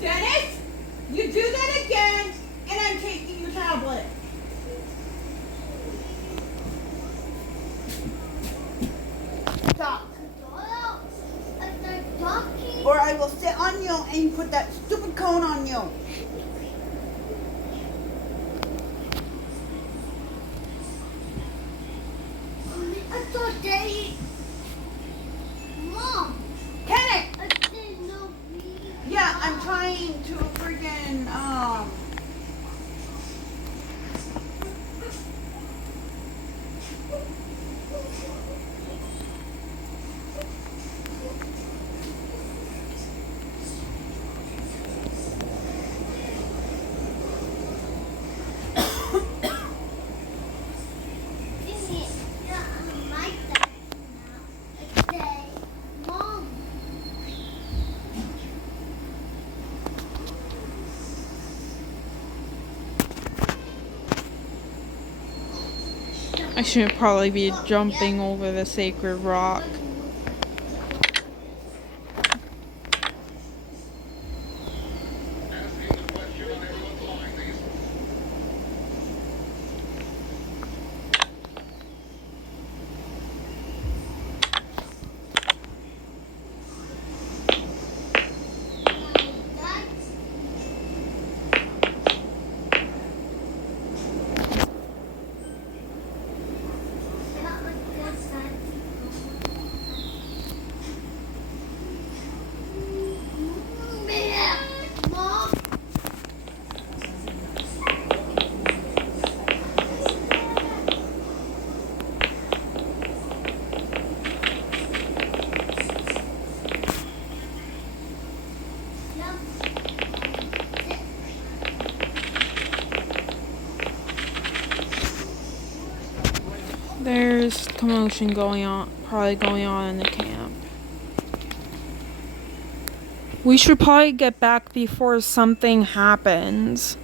Dennis, you do that again, and I'm taking your tablet. Stop. Or I will sit on you and put that stupid cone on you. I thought Daddy. Mom. Kenneth! I didn't know we. Yeah, I'm trying to friggin' I shouldn't probably be jumping over the sacred rock. Mom. There's commotion going on, probably going on in the camp. We should probably get back before something happens.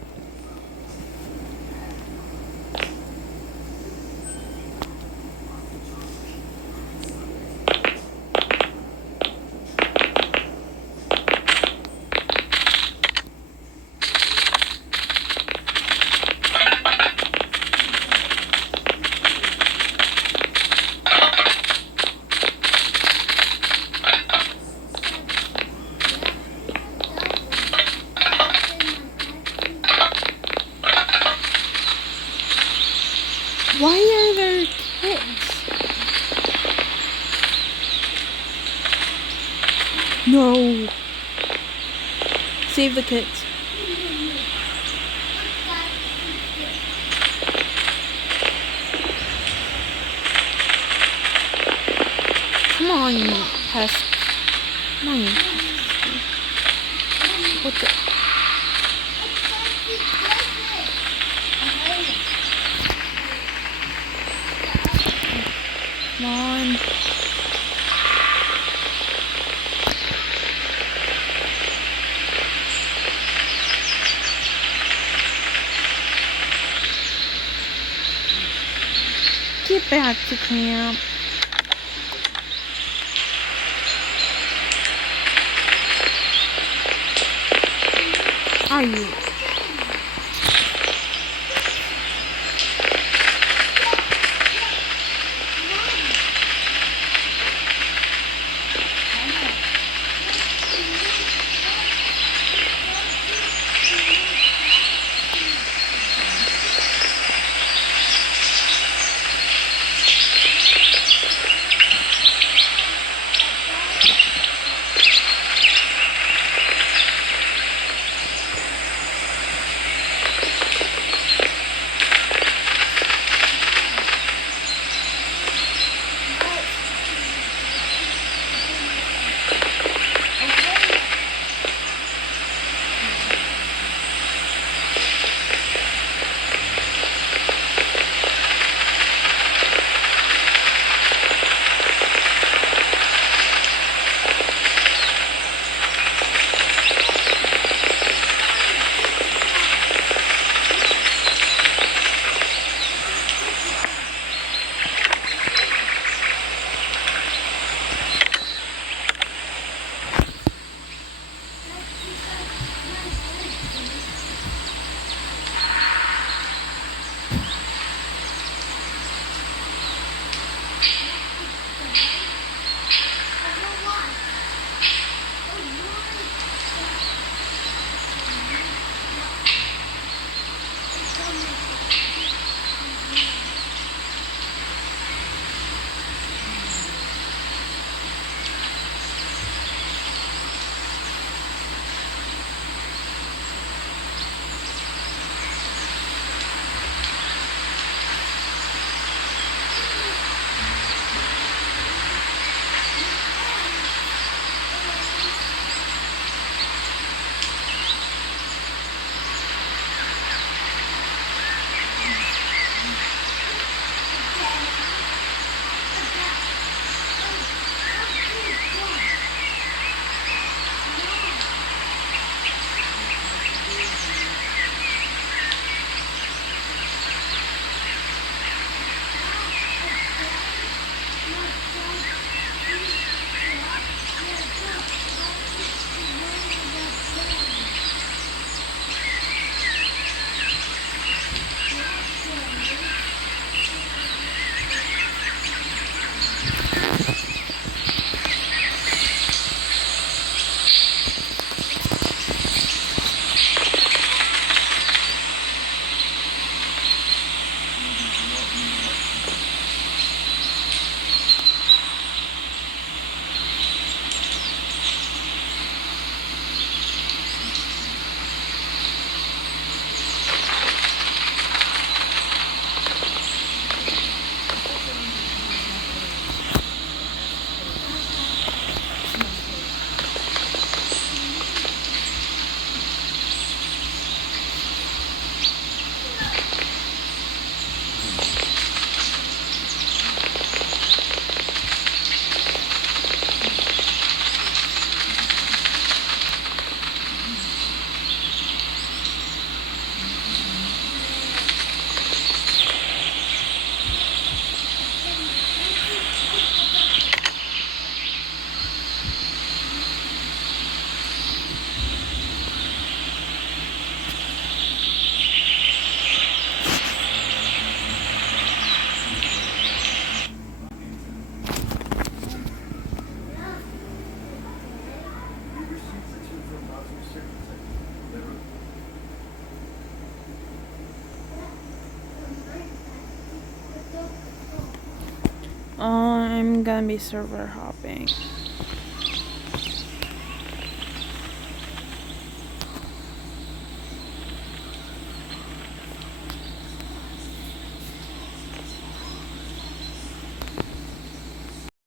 Why are there kids? No. Save the kids. Come on, you pest. Come on, you pest. What the? Come on. Get back to camp. Are you? I'm gonna be server hopping.